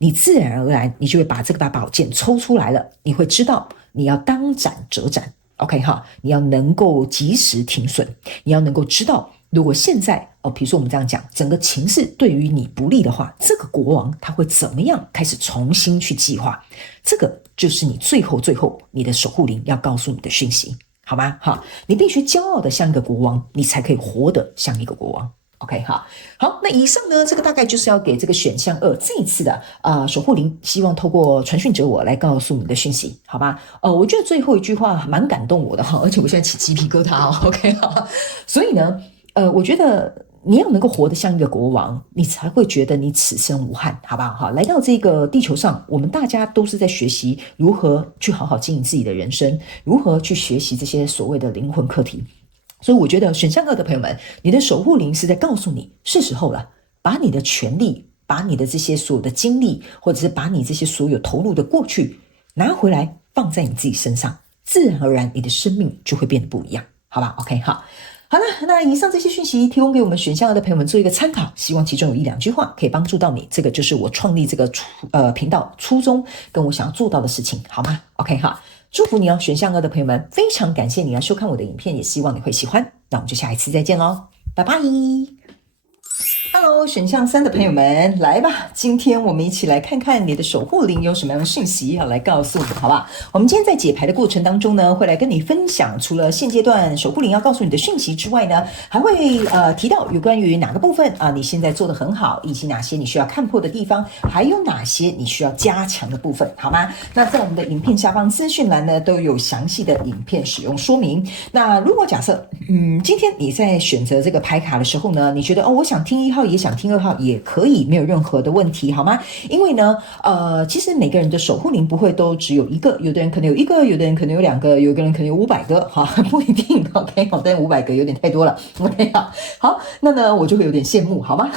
你自然而然你就会把这把宝剑抽出来了，你会知道你要当斩则斩。OK 你要能够及时停损，你要能够知道，如果现在比如说我们这样讲，整个情势对于你不利的话，这个国王他会怎么样开始重新去计划，这个就是你最后你的守护灵要告诉你的讯息，好吗？你必须骄傲的像一个国王，你才可以活得像一个国王。OK 好，那以上呢，这个大概就是要给这个选项2这一次的守护灵，希望透过传讯者我来告诉你的讯息，好吧？我觉得最后一句话蛮感动我的而且我现在起鸡皮疙瘩OK 所以呢，我觉得你要能够活得像一个国王，你才会觉得你此生无憾，好不好？来到这个地球上，我们大家都是在学习如何去好好经营自己的人生，如何去学习这些所谓的灵魂课题。所以我觉得选项2的朋友们，你的守护灵是在告诉你，是时候了，把你的权利，把你的这些所有的精力，或者是把你这些所有投入的过去拿回来放在你自己身上，自然而然你的生命就会变得不一样，好吧 OK 好了，那以上这些讯息提供给我们选项2的朋友们做一个参考，希望其中有1-2句话可以帮助到你，这个就是我创立这个频道初衷跟我想要做到的事情，好吗 OK 好，祝福你选项2的朋友们，非常感谢你来收看我的影片，也希望你会喜欢，那我们就下一次再见咯，拜拜。Hello， 选项3的朋友们，来吧！今天我们一起来看看你的守护灵有什么样的讯息要来告诉你，好吧？我们今天在解牌的过程当中呢，会来跟你分享，除了现阶段守护灵要告诉你的讯息之外呢，还会提到有关于哪个部分你现在做得很好，以及哪些你需要看破的地方，还有哪些你需要加强的部分，好吗？那在我们的影片下方资讯栏呢，都有详细的影片使用说明。那如果假设今天你在选择这个牌卡的时候呢，你觉得我想听1号也想听2号也可以，没有任何的问题，好吗？因为呢其实每个人的守护灵不会都只有一个，有的人可能有1个，有的人可能有2个，有的人可能有500个不一定 OK 但500个有点太多了 OK 好，那呢我就会有点羡慕，好吗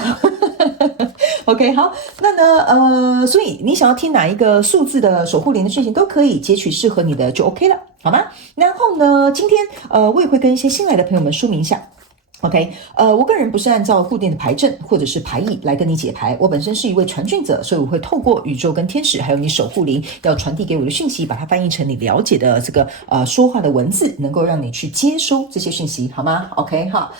OK 好，那呢所以你想要听哪一个数字的守护灵的讯息都可以截取适合你的就 OK 了，好吗？然后呢今天我也会跟一些新来的朋友们说明一下OK， 我个人不是按照固定的牌阵或者是牌意来跟你解牌，我本身是一位传讯者，所以我会透过宇宙跟天使还有你守护灵要传递给我的讯息，把它翻译成你了解的这个说话的文字，能够让你去接收这些讯息，好吗 ？OK 好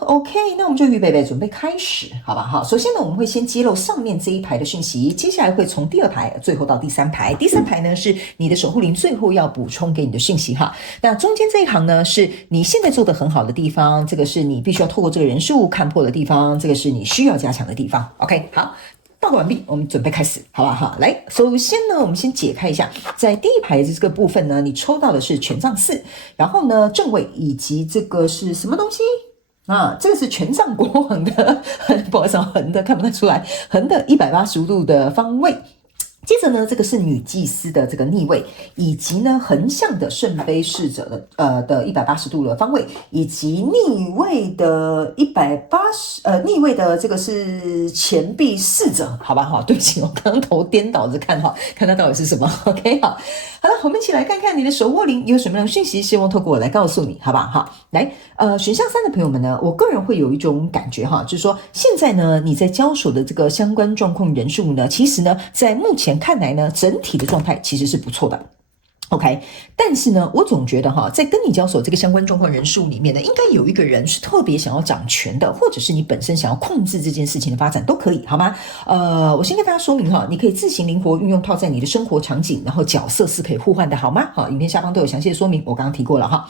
OK， 那我们就预备准备开始，好吧？好，首先呢我们会先揭露上面这一排的讯息，接下来会从第2排最后到第3排，第3排呢是你的守护灵最后要补充给你的讯息哈。那中间这一行呢是你现在做得很好的地方，这个是你必须要透过这个人数看破的地方，这个是你需要加强的地方 OK 好，报告完毕，我们准备开始，好不好？来，首先呢，我们先解开一下，在第一排的这个部分呢，你抽到的是权杖4，然后呢正位以及这个是什么东西？这个是权杖国王的，不好意思，横的看不太出来，横的185度的方位。接着呢，这个是女祭司的这个逆位，以及呢横向的圣杯侍者的180度的方位，以及逆位的逆位的这个是钱币侍者，好吧？好，对不起，我刚刚头颠倒着看哈，看它到底是什么。OK， 好了，我们一起来看看你的手握灵有什么样的讯息，希望透过我来告诉你，好不好？好，来，选项3的朋友们呢，我个人会有一种感觉哈，就是说现在呢你在交手的这个相关状况人数呢，其实呢在目前看来呢，整体的状态其实是不错的。OK， 但是呢，我总觉得哈，在跟你交手这个相关状况人数里面呢，应该有一个人是特别想要掌权的，或者是你本身想要控制这件事情的发展都可以，好吗？我先跟大家说明哈，你可以自行灵活运用套在你的生活场景，然后角色是可以互换的，好吗？好，影片下方都有详细的说明，我刚刚提过了哈。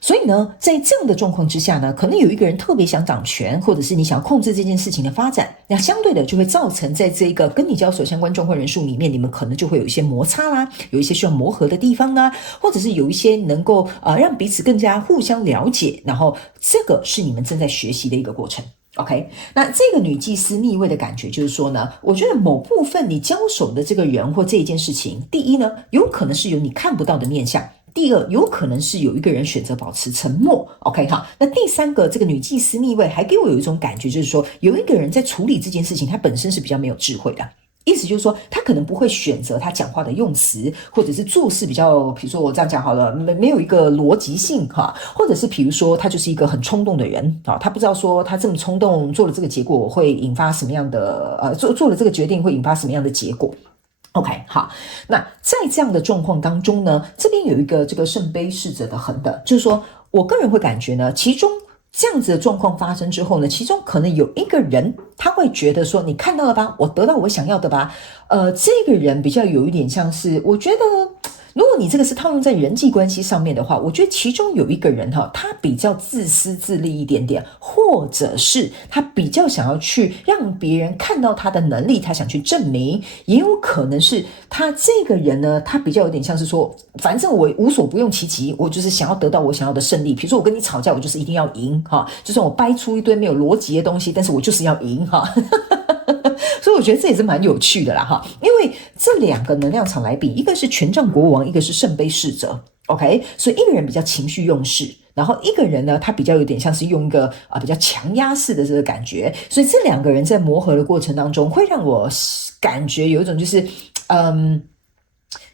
所以呢，在这样的状况之下呢，可能有一个人特别想掌权，或者是你想要控制这件事情的发展，那相对的就会造成在这个跟你交手相关状况人数里面，你们可能就会有一些摩擦啦，有一些需要磨合的地方啦，或者是有一些能够让彼此更加互相了解，然后这个是你们正在学习的一个过程。OK， 那这个女祭司逆位的感觉就是说呢，我觉得某部分你交手的这个人或这一件事情，第一呢，有可能是有你看不到的面向。第二，有可能是有一个人选择保持沉默 ，OK 哈。那第三个，这个女祭司逆位还给我有一种感觉，就是说有一个人在处理这件事情，他本身是比较没有智慧的。意思就是说，他可能不会选择他讲话的用词，或者是做事比较，比如说我这样讲好了，没有一个逻辑性哈，或者是比如说他就是一个很冲动的人啊，他不知道说他这么冲动做了这个结果会引发什么样的做了这个决定会引发什么样的结果。OK， 好，那在这样的状况当中呢，这边有一个这个圣杯侍者的横的，就是说我个人会感觉呢，其中这样子的状况发生之后呢，其中可能有一个人他会觉得说，你看到了吧，我得到我想要的吧，这个人比较有一点像是，我觉得。如果你这个是套用在人际关系上面的话，我觉得其中有一个人哈，他比较自私自利一点点，或者是他比较想要去让别人看到他的能力，他想去证明，也有可能是他这个人呢，他比较有点像是说，反正我无所不用其极，我就是想要得到我想要的胜利。比如说我跟你吵架，我就是一定要赢哈，就算我掰出一堆没有逻辑的东西，但是我就是要赢哈。所以我觉得这也是蛮有趣的啦哈，因为这两个能量场来比，一个是权杖国王，一个是圣杯侍者 ，OK， 所以一个人比较情绪用事，然后一个人呢，他比较有点像是用一个比较强压式的这个感觉，所以这两个人在磨合的过程当中，会让我感觉有一种就是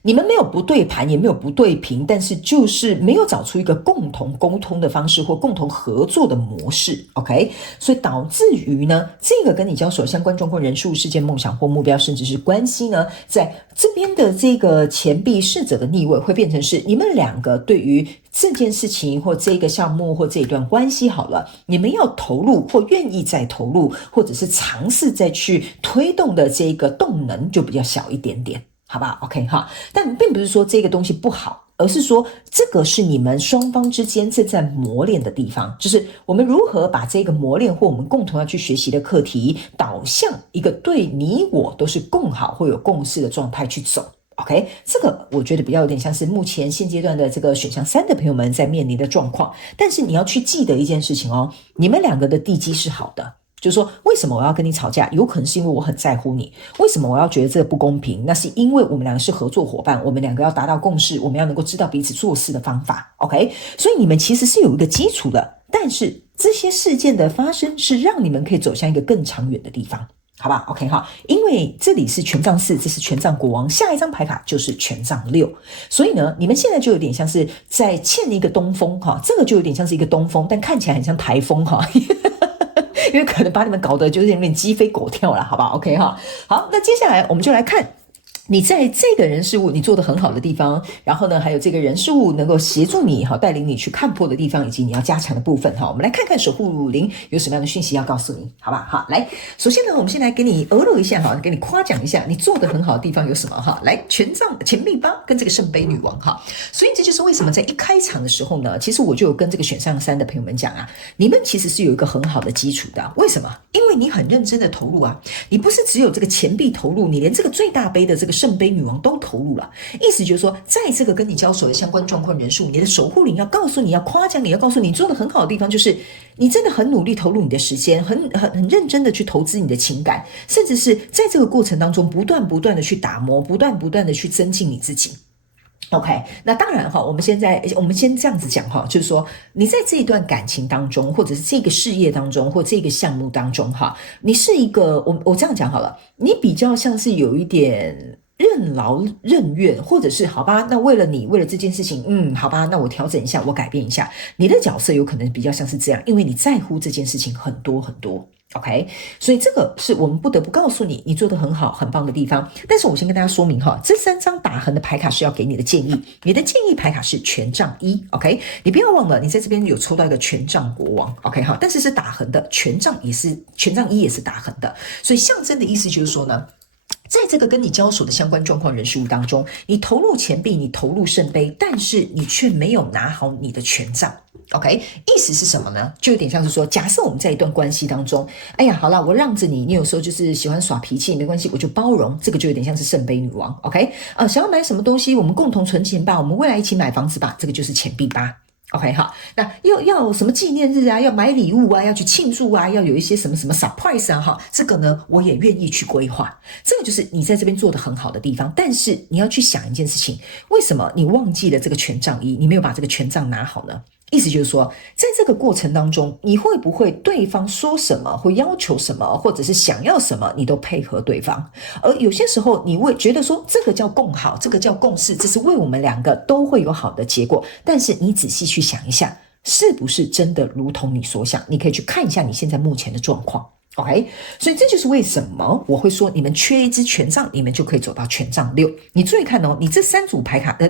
你们没有不对盘，也没有不对平，但是就是没有找出一个共同沟通的方式或共同合作的模式 ，OK， 所以导致于呢，这个跟你交手相关状况人数、事件、梦想或目标，甚至是关系呢，在这边的这个钱币侍者的逆位会变成是你们两个对于这件事情或这个项目或这一段关系好了，你们要投入或愿意再投入，或者是尝试再去推动的这个动能就比较小一点点。好不好 ？OK 哈，但并不是说这个东西不好，而是说这个是你们双方之间正在磨练的地方，就是我们如何把这个磨练或我们共同要去学习的课题导向一个对你我都是共好或有共识的状态去走。OK， 这个我觉得比较有点像是目前现阶段的这个选项3的朋友们在面临的状况，但是你要去记得一件事情哦，你们两个的地基是好的。就是说，为什么我要跟你吵架？有可能是因为我很在乎你。为什么我要觉得这个不公平？那是因为我们两个是合作伙伴，我们两个要达到共识，我们要能够知道彼此做事的方法。OK， 所以你们其实是有一个基础的，但是这些事件的发生是让你们可以走向一个更长远的地方。好吧 ，OK 哈，因为这里是权杖4，这是权杖国王，下一张牌卡就是权杖6，所以呢，你们现在就有点像是在欠一个东风哈，这个就有点像是一个东风，但看起来很像台风哈。因为可能把你们搞得就是有点鸡飞狗跳了，好不好 ？OK 哈，好，那接下来我们就来看你在这个人事物你做得很好的地方，然后呢，还有这个人事物能够协助你带领你去看破的地方，以及你要加强的部分我们来看看守护灵有什么样的讯息要告诉你，好吧？好，来，首先呢，我们先来给你额露一下给你夸奖一下，你做得很好的地方有什么来，权杖、钱币八跟这个圣杯女王所以这就是为什么在一开场的时候呢，其实我就有跟这个选上3的朋友们讲你们其实是有一个很好的基础的，为什么？因为你很认真的投入你不是只有这个钱币投入，你连这个最大杯的这个圣杯女王都投入了，意思就是说，在这个跟你交手的相关状况人数，你的守护灵要告诉你，要夸奖你，要告诉你做得很好的地方，就是你真的很努力投入你的时间，很认真的去投资你的情感，甚至是在这个过程当中不断的去打磨，不断的去增进你自己。OK， 那当然我们先这样子讲就是说你在这一段感情当中，或者是这个事业当中，或这个项目当中你是一个我这样讲好了，你比较像是有一点任劳任怨，或者是好吧，那为了这件事情，好吧，那我调整一下，我改变一下，你的角色有可能比较像是这样，因为你在乎这件事情很多很多。OK， 所以这个是我们不得不告诉你，你做得很好很棒的地方。但是我先跟大家说明这3张打横的牌卡是要给你的建议，你的建议牌卡是权杖1 OK， 你不要忘了你在这边有抽到一个权杖国王 OK 但是是打横的，权杖1也是打横的，所以象征的意思就是说呢，在这个跟你交手的相关状况人事物当中，你投入钱币，你投入圣杯，但是你却没有拿好你的权杖。OK， 意思是什么呢？就有点像是说，假设我们在一段关系当中，哎呀，好啦，我让着你，你有时候就是喜欢耍脾气，没关系，我就包容，这个就有点像是圣杯女王。OK， 想要买什么东西，我们共同存钱吧，我们未来一起买房子吧，这个就是钱币八。OK， 好，那要什么纪念日要买礼物要去庆祝要有一些什么 surprise 这个呢，我也愿意去规划。这个就是你在这边做得很好的地方，但是你要去想一件事情，为什么你忘记了这个权杖1，你没有把这个权杖拿好呢？意思就是说，在这个过程当中，你会不会对方说什么，会要求什么，或者是想要什么，你都配合对方？而有些时候，你会觉得说，这个叫共好，这个叫共识，这是为我们2个都会有好的结果。但是你仔细去想一下，是不是真的如同你所想？你可以去看一下你现在目前的状况。OK， 所以这就是为什么我会说你们缺一支权杖，你们就可以走到权杖6。你注意看你这3组牌卡，这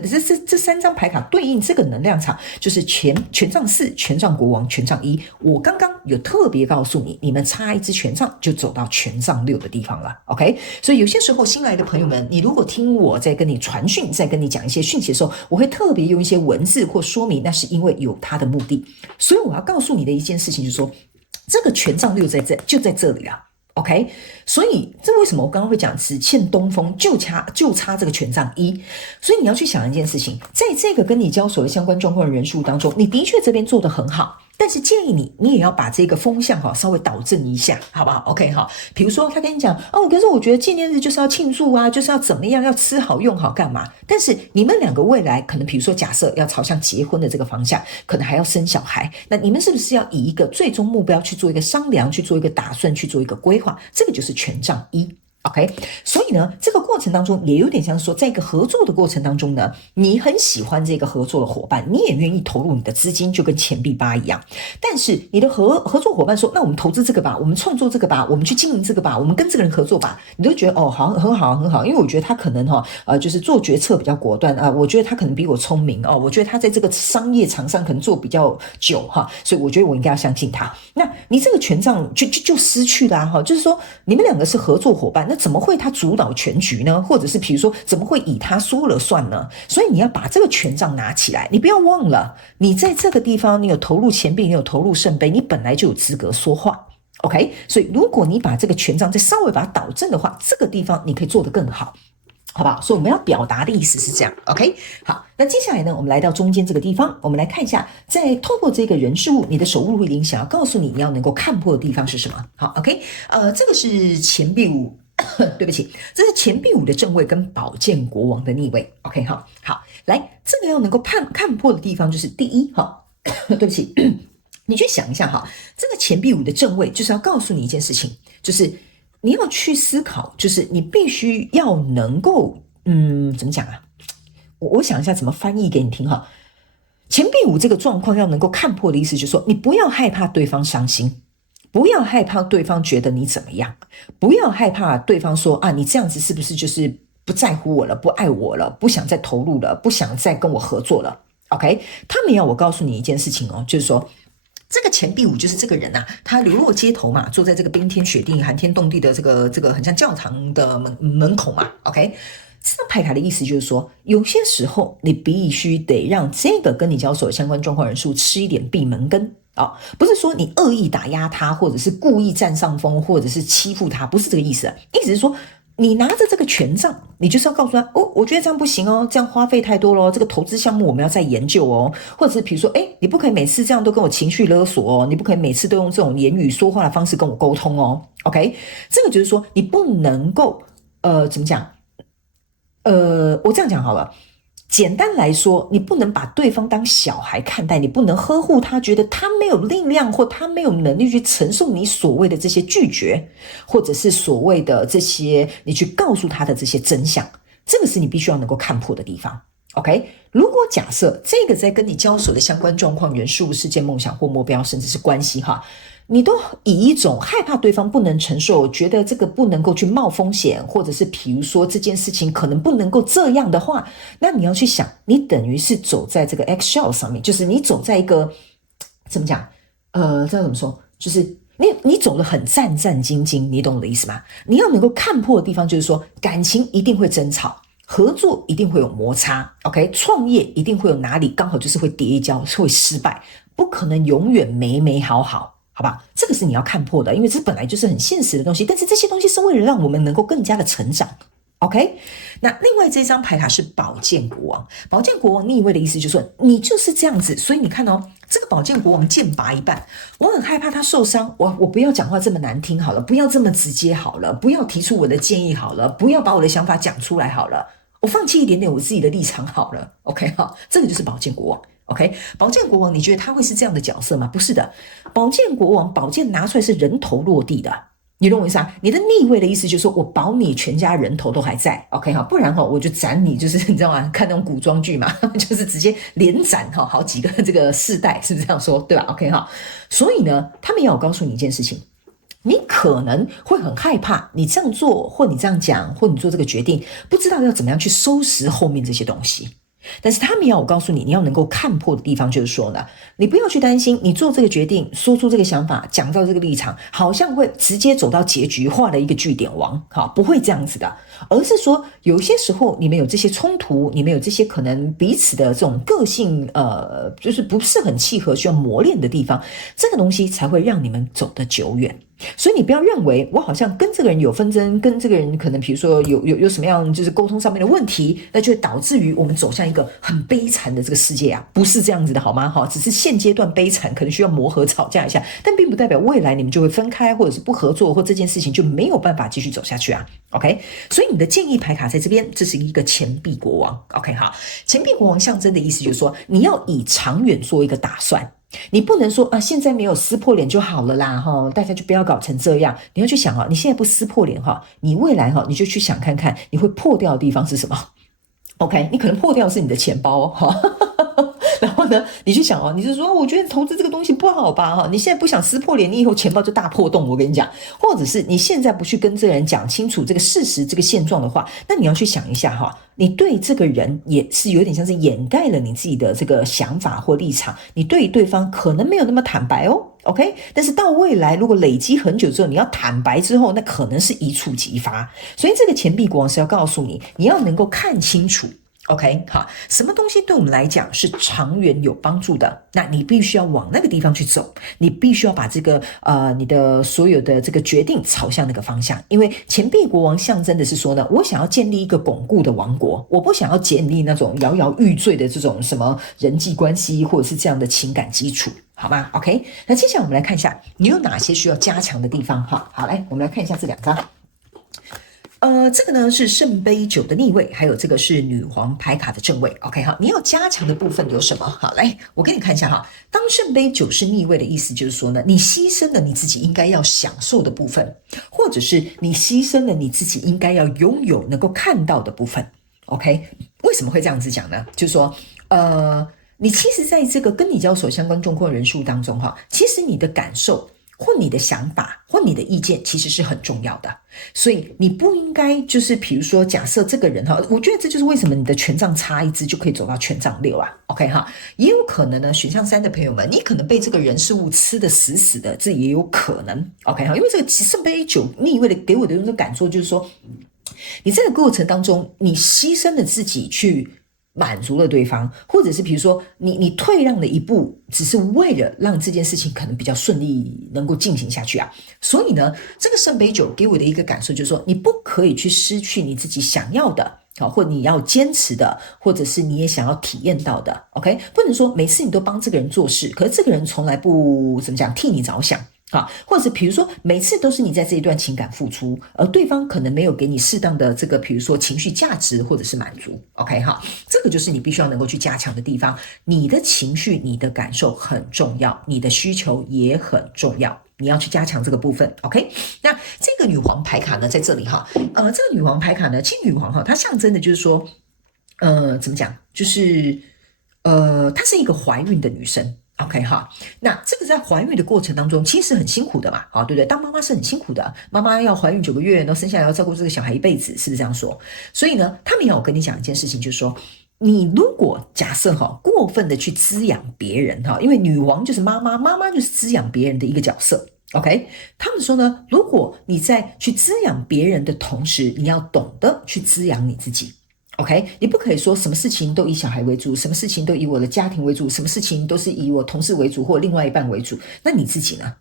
3张牌卡对应这个能量场，就是权杖4、权杖国王、权杖1。我刚刚有特别告诉你，你们差一支权杖就走到权杖6的地方了。OK， 所以有些时候新来的朋友们，你如果听我在跟你传讯，在跟你讲一些讯息的时候，我会特别用一些文字或说明，那是因为有它的目的。所以我要告诉你的一件事情就是说，这个权杖6就在这里OK， 所以这为什么我刚刚会讲只欠东风就差这个权杖1？所以你要去想一件事情，在这个跟你交手的相关状况的人数当中，你的确这边做得很好，但是建议你也要把这个风向稍微导正一下，好不好 ？OK 比如说他跟你讲可是我觉得纪念日就是要庆祝就是要怎么样，要吃好用好干嘛？但是你们2个未来可能，比如说假设要朝向结婚的这个方向，可能还要生小孩，那你们是不是要以一个最终目标去做一个商量，去做一个打算，去做一个规划？这个就是权杖1。OK， 所以呢，这个过程当中也有点像说，在一个合作的过程当中呢，你很喜欢这个合作的伙伴，你也愿意投入你的资金，就跟钱币8一样。但是你的合作伙伴说，那我们投资这个吧，我们创作这个吧，我们去经营这个吧，我们跟这个人合作吧，你都觉得好，很好，因为我觉得他可能就是做决策比较果断我觉得他可能比我聪明我觉得他在这个商业场上可能做比较久所以我觉得我应该要相信他。那你这个权杖就失去了就是说你们2个是合作伙伴，那怎么会他主导全局呢？或者是比如说怎么会以他说了算呢？所以你要把这个权杖拿起来，你不要忘了，你在这个地方你有投入钱币，你有投入圣杯，你本来就有资格说话。OK， 所以如果你把这个权杖再稍微把它导正的话，这个地方你可以做得更好。好不好？所以我们要表达的意思是这样 OK， 好，那接下来呢，我们来到中间这个地方，我们来看一下，在透过这个人事物，你的守护灵想要告诉你，你要能够看破的地方是什么？好 OK， 这个是钱币5对不起，这是钱币5的正位跟宝剑国王的逆位 OK， 好，来，这个要能够看破的地方就是第一对不起你去想一下这个钱币5的正位就是要告诉你一件事情，就是你要去思考，就是你必须要能够怎么讲我想一下怎么翻译给你听钱币5这个状况要能够看破的意思就是说，你不要害怕对方伤心，不要害怕对方觉得你怎么样，不要害怕对方说你这样子是不是就是不在乎我了，不爱我了，不想再投入了，不想再跟我合作了。OK， 他们要我告诉你一件事情哦，就是说这个钱币五就是这个人啊，他流落街头嘛，坐在这个冰天雪地、寒天冻地的这个很像教堂的门口嘛。OK， 这张牌卡的意思就是说，有些时候你必须得让这个跟你交手的相关状况人数吃一点闭门羹。不是说你恶意打压他，或者是故意占上风，或者是欺负他，不是这个意思。意思是说，你拿着这个权杖，你就是要告诉他，我觉得这样不行哦，这样花费太多了，这个投资项目我们要再研究哦，或者是比如说，你不可以每次这样都跟我情绪勒索哦，你不可以每次都用这种言语说话的方式跟我沟通哦。OK， 这个就是说，你不能够，怎么讲？我这样讲好了。简单来说，你不能把对方当小孩看待，你不能呵护他，觉得他没有力量或他没有能力去承受你所谓的这些拒绝，或者是所谓的这些你去告诉他的这些真相，这个是你必须要能够看破的地方。OK， 如果假设这个在跟你交手的相关状况元素、事件、梦想或目标，甚至是关系哈，你都以一种害怕对方不能承受，觉得这个不能够去冒风险，或者是比如说这件事情可能不能够这样的话，那你要去想，你等于是走在这个 eggshell 上面，就是你走在一个怎么讲？这怎么说？就是你走得很战战兢兢，你懂我的意思吗？你要能够看破的地方，就是说感情一定会争吵。合作一定会有摩擦 ，OK， 创业一定会有哪里刚好就是会跌一跤，会失败，不可能永远美好，好吧？这个是你要看破的，因为这本来就是很现实的东西，但是这些东西是为了让我们能够更加的成长。OK， 那另外这张牌卡是宝剑国王，宝剑国王逆位的意思就是说你就是这样子，所以你看哦，这个宝剑国王剑拔一半，我很害怕他受伤，我不要讲话这么难听好了，不要这么直接好了，不要提出我的建议好了，不要把我的想法讲出来好了，我放弃一点点我自己的立场好了。OK， 好，这个就是宝剑国王。OK， 宝剑国王，你觉得他会是这样的角色吗？不是的，宝剑国王，宝剑拿出来是人头落地的。你懂我意思啊？你的逆位的意思就是说我保你全家人头都还在 ，OK 哈，不然我就斩你，就是你知道吗？看那种古装剧嘛，就是直接连斩好几个这个世代，是不是这样说？对吧 ？OK 哈，所以呢，他们要我告诉你一件事情，你可能会很害怕，你这样做或你这样讲或你做这个决定，不知道要怎么样去收拾后面这些东西。但是他们要我告诉你，你要能够看破的地方就是说呢，你不要去担心，你做这个决定，说出这个想法，讲到这个立场，好像会直接走到结局，画了一个句点王，不会这样子的，而是说有些时候你们有这些冲突，你们有这些可能彼此的这种个性，就是不是很契合，需要磨练的地方，这个东西才会让你们走得久远。所以你不要认为我好像跟这个人有纷争，跟这个人可能比如说有什么样就是沟通上面的问题，那就会导致于我们走向一个很悲惨的这个世界啊，不是这样子的好吗？只是现阶段悲惨，可能需要磨合吵架一下，但并不代表未来你们就会分开，或者是不合作，或这件事情就没有办法继续走下去啊。OK， 所以你的建议牌卡在这边，这是一个钱币国王。OK， 好，钱币国王象征的意思就是说，你要以长远做一个打算。你不能说现在没有撕破脸就好了啦大家就不要搞成这样。你要去想你现在不撕破脸你未来你就去想看看你会破掉的地方是什么。OK， 你可能破掉的是你的钱包然后呢，你去想你就说我觉得投资这个东西不好吧你现在不想撕破脸，你以后钱包就大破洞，我跟你讲。或者是你现在不去跟这个人讲清楚这个事实这个现状的话，那你要去想一下你对这个人也是有点像是掩盖了你自己的这个想法或立场，你对对方可能没有那么坦白OK， 但是到未来如果累积很久之后，你要坦白之后，那可能是一触即发。所以这个钱币国王是要告诉你，你要能够看清楚。OK， 好，什么东西对我们来讲是长远有帮助的，那你必须要往那个地方去走，你必须要把这个你的所有的这个决定朝向那个方向。因为钱币国王象征的是说呢，我想要建立一个巩固的王国，我不想要建立那种摇摇欲坠的这种什么人际关系或者是这样的情感基础，好吗 ？OK， 那接下来我们来看一下你有哪些需要加强的地方好，来我们来看一下这两张。这个呢是圣杯九的逆位，还有这个是女皇牌卡的正位。OK 好，你要加强的部分有什么？好，来我给你看一下当圣杯九是逆位的意思就是说呢，你牺牲了你自己应该要享受的部分，或者是你牺牲了你自己应该要拥有能够看到的部分。OK， 为什么会这样子讲呢？就是说你其实在这个跟你交手相关状况人数当中其实你的感受或你的想法或你的意见其实是很重要的，所以你不应该就是比如说假设这个人哈，我觉得这就是为什么你的权杖差一支就可以走到权杖6啊 OK 哈，也有可能呢选项3的朋友们，你可能被这个人事物吃得死死的，这也有可能 OK 哈，因为这个圣杯9逆位的给我的那种感受就是说，你这个过程当中你牺牲了自己去满足了对方，或者是比如说你退让了一步，只是为了让这件事情可能比较顺利能够进行下去啊。所以呢，这个圣杯9给我的一个感受就是说，你不可以去失去你自己想要的，或你要坚持的，或者是你也想要体验到的 OK， 不能说每次你都帮这个人做事，可是这个人从来不怎么讲替你着想，或者是比如说每次都是你在这一段情感付出，而对方可能没有给你适当的这个比如说情绪价值或者是满足 OK 哈，这个就是你必须要能够去加强的地方。你的情绪你的感受很重要，你的需求也很重要，你要去加强这个部分 OK。 那这个女皇牌卡呢在这里哈，这个女皇牌卡呢，其实女皇哈它象征的就是说怎么讲，就是她是一个怀孕的女生OK 哈，那这个在怀孕的过程当中其实很辛苦的嘛，对不对？当妈妈是很辛苦的，妈妈要怀孕9个月，然后生下来要照顾这个小孩一辈子，是不是这样说？所以呢，他们要我跟你讲一件事情，就是说，你如果假设过分的去滋养别人因为女王就是妈妈，妈妈就是滋养别人的一个角色。OK， 他们说呢，如果你在去滋养别人的同时，你要懂得去滋养你自己。OK， 你不可以说什么事情都以小孩为主，什么事情都以我的家庭为主，什么事情都是以我同事为主或另外一半为主，那你自己呢？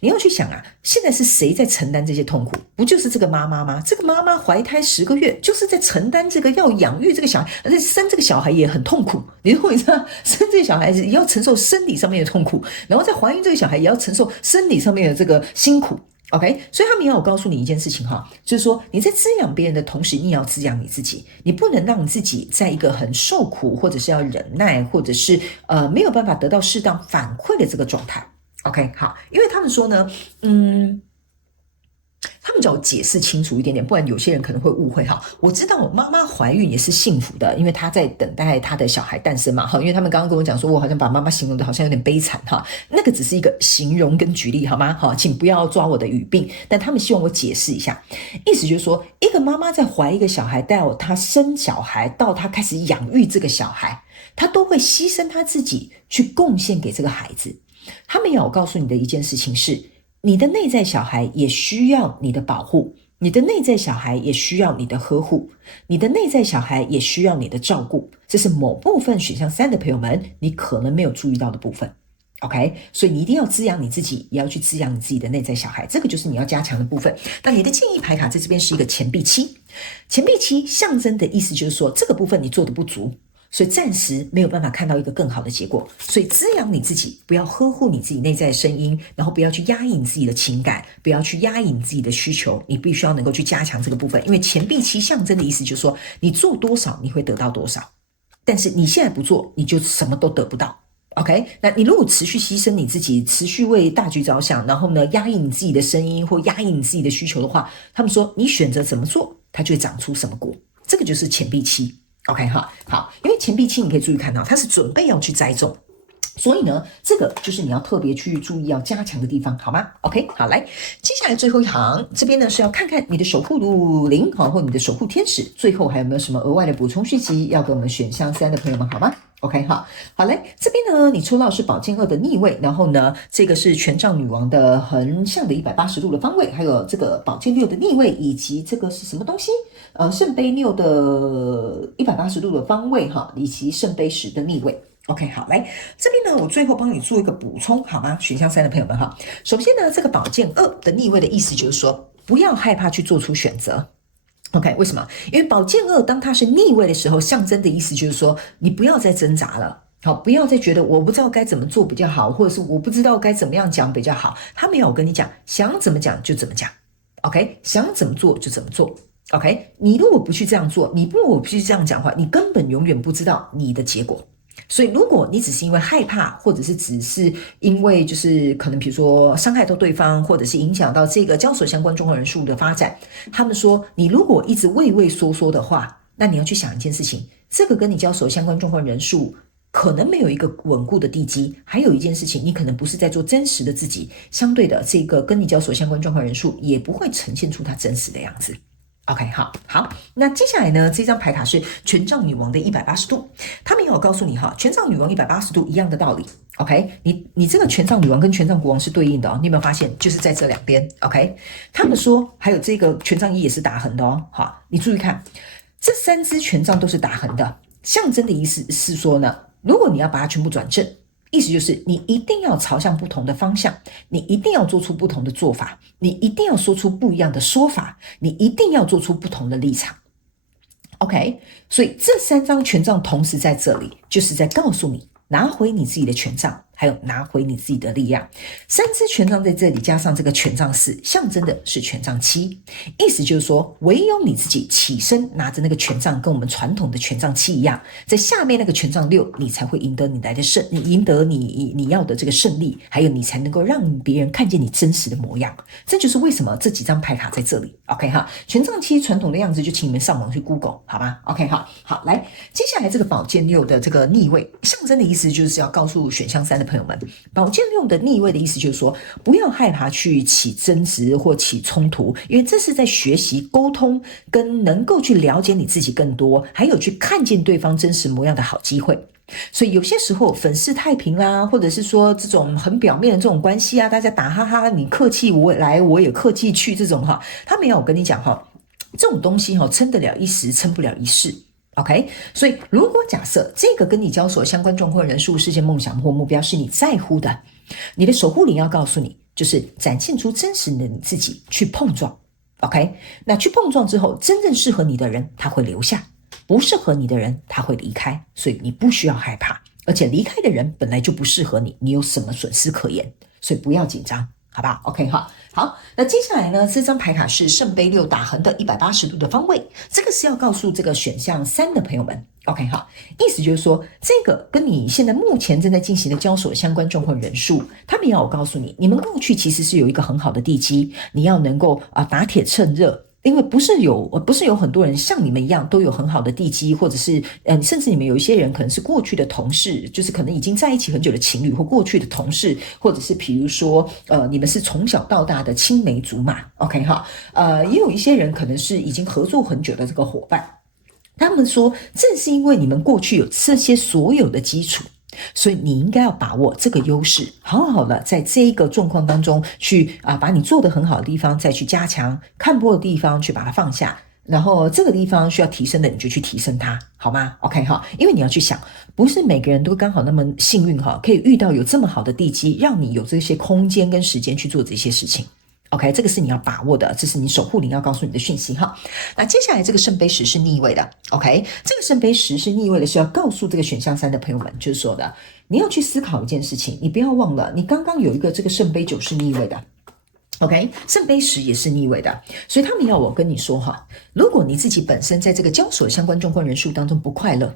你要去想啊，现在是谁在承担这些痛苦？不就是这个妈妈吗？这个妈妈怀胎10个月，就是在承担这个要养育这个小孩，而且生这个小孩也很痛苦。你如果你知道生这个小孩子也要承受生理上面的痛苦，然后在怀孕这个小孩也要承受生理上面的这个辛苦。OK， 所以他们要我告诉你一件事情就是说你在滋养别人的同时，你也要滋养你自己，你不能让自己在一个很受苦，或者是要忍耐，或者是没有办法得到适当反馈的这个状态。OK， 好，因为他们说呢，他们叫我解释清楚一点点，不然有些人可能会误会我知道我妈妈怀孕也是幸福的，因为她在等待她的小孩诞生嘛因为他们刚刚跟我讲说，我好像把妈妈形容的好像有点悲惨那个只是一个形容跟举例好吗请不要抓我的语病，但他们希望我解释一下，意思就是说，一个妈妈在怀一个小孩，到她生小孩，到她开始养育这个小孩，她都会牺牲她自己去贡献给这个孩子。他们要我告诉你的一件事情是，你的内在小孩也需要你的保护，你的内在小孩也需要你的呵护，你的内在小孩也需要你的照顾，这是某部分选项3的朋友们你可能没有注意到的部分 OK， 所以你一定要滋养你自己，也要去滋养你自己的内在小孩，这个就是你要加强的部分。那你的建议牌卡在这边是一个钱币7，钱币7象征的意思就是说，这个部分你做的不足，所以暂时没有办法看到一个更好的结果，所以滋养你自己，不要呵护你自己内在的声音，然后不要去压抑你自己的情感，不要去压抑你自己的需求，你必须要能够去加强这个部分。因为钱币7象征的意思就是说，你做多少你会得到多少，但是你现在不做，你就什么都得不到。OK， 那你如果持续牺牲你自己，持续为大局着想，然后呢压抑你自己的声音或压抑你自己的需求的话，他们说你选择怎么做，它就会长出什么果，这个就是钱币7。OK 好，因为钱币7你可以注意看到，它是准备要去栽种，所以呢，这个就是你要特别去注意要加强的地方，好吗 ？OK， 好，来，接下来最后一行，这边呢是要看看你的守护灵或你的守护天使，最后还有没有什么额外的补充讯息要给我们选项3的朋友们，好吗？OK 好嘞，这边呢你抽到是宝剑2的逆位，然后呢这个是权杖女王的横向的180度的方位，还有这个宝剑6的逆位，以及这个是什么东西？圣杯6的180度的方位以及圣杯10的逆位。OK 好，来这边呢我最后帮你做一个补充好吗？选项3的朋友们首先呢这个宝剑2的逆位的意思就是说，不要害怕去做出选择。OK， 为什么？因为宝剑2当它是逆位的时候，象征的意思就是说，你不要再挣扎了，不要再觉得我不知道该怎么做比较好，或者是我不知道该怎么样讲比较好。他没有跟你讲，想怎么讲就怎么讲。OK， 想怎么做就怎么做。OK， 你如果不去这样做，你如果不去这样讲话，你根本永远不知道你的结果。所以如果你只是因为害怕，或者是只是因为就是可能比如说伤害到对方，或者是影响到这个交手相关状况人数的发展，他们说你如果一直畏畏缩缩的话，那你要去想一件事情，这个跟你交手相关状况人数可能没有一个稳固的地基。还有一件事情，你可能不是在做真实的自己，相对的这个跟你交手相关状况人数也不会呈现出它真实的样子。OK， 好，那接下来呢？这张牌卡是权杖女王的180度，他们也有告诉你哈，权杖女王180度一样的道理。OK， 你这个权杖女王跟权杖国王是对应的哦，你有没有发现？就是在这两边。OK， 他们说还有这个权杖一也是打横的哦。好，你注意看，这3支权杖都是打横的，象征的意思是说呢，如果你要把它全部转正。意思就是你一定要朝向不同的方向，你一定要做出不同的做法，你一定要说出不一样的说法，你一定要做出不同的立场。OK， 所以这3张权杖同时在这里，就是在告诉你拿回你自己的权杖，还有拿回你自己的力量。3支权杖在这里加上这个权杖4，象征的是权杖7，意思就是说唯有你自己起身拿着那个权杖，跟我们传统的权杖7一样，在下面那个权杖6，你才会赢得你要的这个胜利，还有你才能够让别人看见你真实的模样。这就是为什么这几张牌卡在这里。OK 哈，权杖7传统的样子就请你们上网去 Google 好吗 ？OK 好，来，接下来这个宝剑6的这个逆位，象征的意思就是要告诉选项3的朋友们，宝剑6的逆位的意思就是说，不要害怕去起争执或起冲突，因为这是在学习沟通跟能够去了解你自己更多，还有去看见对方真实模样的好机会。所以有些时候粉饰太平啦，或者是说这种很表面的这种关系啊，大家打哈哈，你客气我来，我也客气去，这种哈，他没有，我跟你讲哈，这种东西哈，撑得了一时，撑不了一世。OK， 所以如果假设这个跟你交手相关状况人数、事件、梦想或目标是你在乎的，你的守护灵要告诉你，就是展现出真实的你自己去碰撞。OK， 那去碰撞之后，真正适合你的人他会留下，不适合你的人他会离开，所以你不需要害怕，而且离开的人本来就不适合你，你有什么损失可言？所以不要紧张。好吧 ，OK 哈，好，那接下来呢？这张牌卡是圣杯6打横的180度的方位，这个是要告诉这个选项3的朋友们 ，OK 哈，意思就是说，这个跟你现在目前正在进行的交手相关状况人数，他们要我告诉你，你们过去其实是有一个很好的地基，你要能够打铁趁热。因为不是有很多人像你们一样都有很好的地基，或者是甚至你们有一些人可能是过去的同事，就是可能已经在一起很久的情侣，或过去的同事，或者是比如说你们是从小到大的青梅竹马 ，OK 哈，也有一些人可能是已经合作很久的这个伙伴。他们说，正是因为你们过去有这些所有的基础，所以你应该要把握这个优势，好好的在这一个状况当中去把你做得很好的地方再去加强，看破的地方去把它放下，然后这个地方需要提升的你就去提升它，好吗 ？OK 哈，因为你要去想，不是每个人都刚好那么幸运哈，可以遇到有这么好的地基，让你有这些空间跟时间去做这些事情。OK， 这个是你要把握的，这是你守护灵要告诉你的讯息哈。那接下来这个圣杯10是逆位的 ，OK， 这个圣杯10是逆位的，是要告诉这个选项3的朋友们，就是说的，你要去思考一件事情，你不要忘了，你刚刚有一个这个圣杯9是逆位的。OK， 圣杯10也是逆位的，所以他们要我跟你说哈，如果你自己本身在这个交手相关状况人数当中不快乐，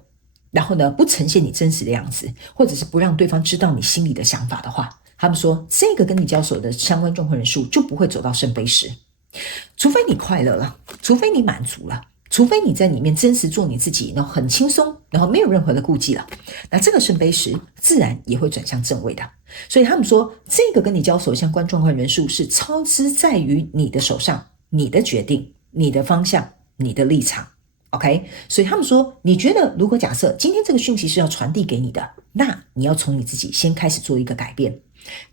然后呢不呈现你真实的样子，或者是不让对方知道你心里的想法的话。他们说，这个跟你交手的相关状况人数就不会走到圣杯10，除非你快乐了，除非你满足了，除非你在里面真实做你自己，然后很轻松，然后没有任何的顾忌了，那这个圣杯10自然也会转向正位的。所以他们说，这个跟你交手相关状况人数是操之在于你的手上，你的决定，你的方向，你的立场。OK， 所以他们说，你觉得如果假设今天这个讯息是要传递给你的，那你要从你自己先开始做一个改变。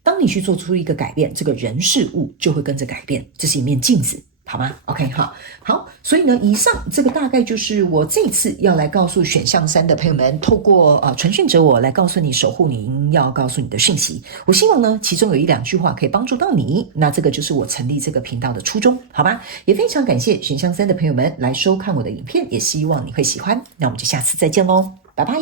当你去做出一个改变，这个人事物就会跟着改变，这是一面镜子，好吗 ？OK， 好，所以呢，以上这个大概就是我这次要来告诉选项3的朋友们，透过传讯者我来告诉你守护灵要告诉你的讯息。我希望呢，其中有1-2句话可以帮助到你，那这个就是我成立这个频道的初衷，好吗？也非常感谢选项3的朋友们来收看我的影片，也希望你会喜欢。那我们就下次再见喽，拜拜。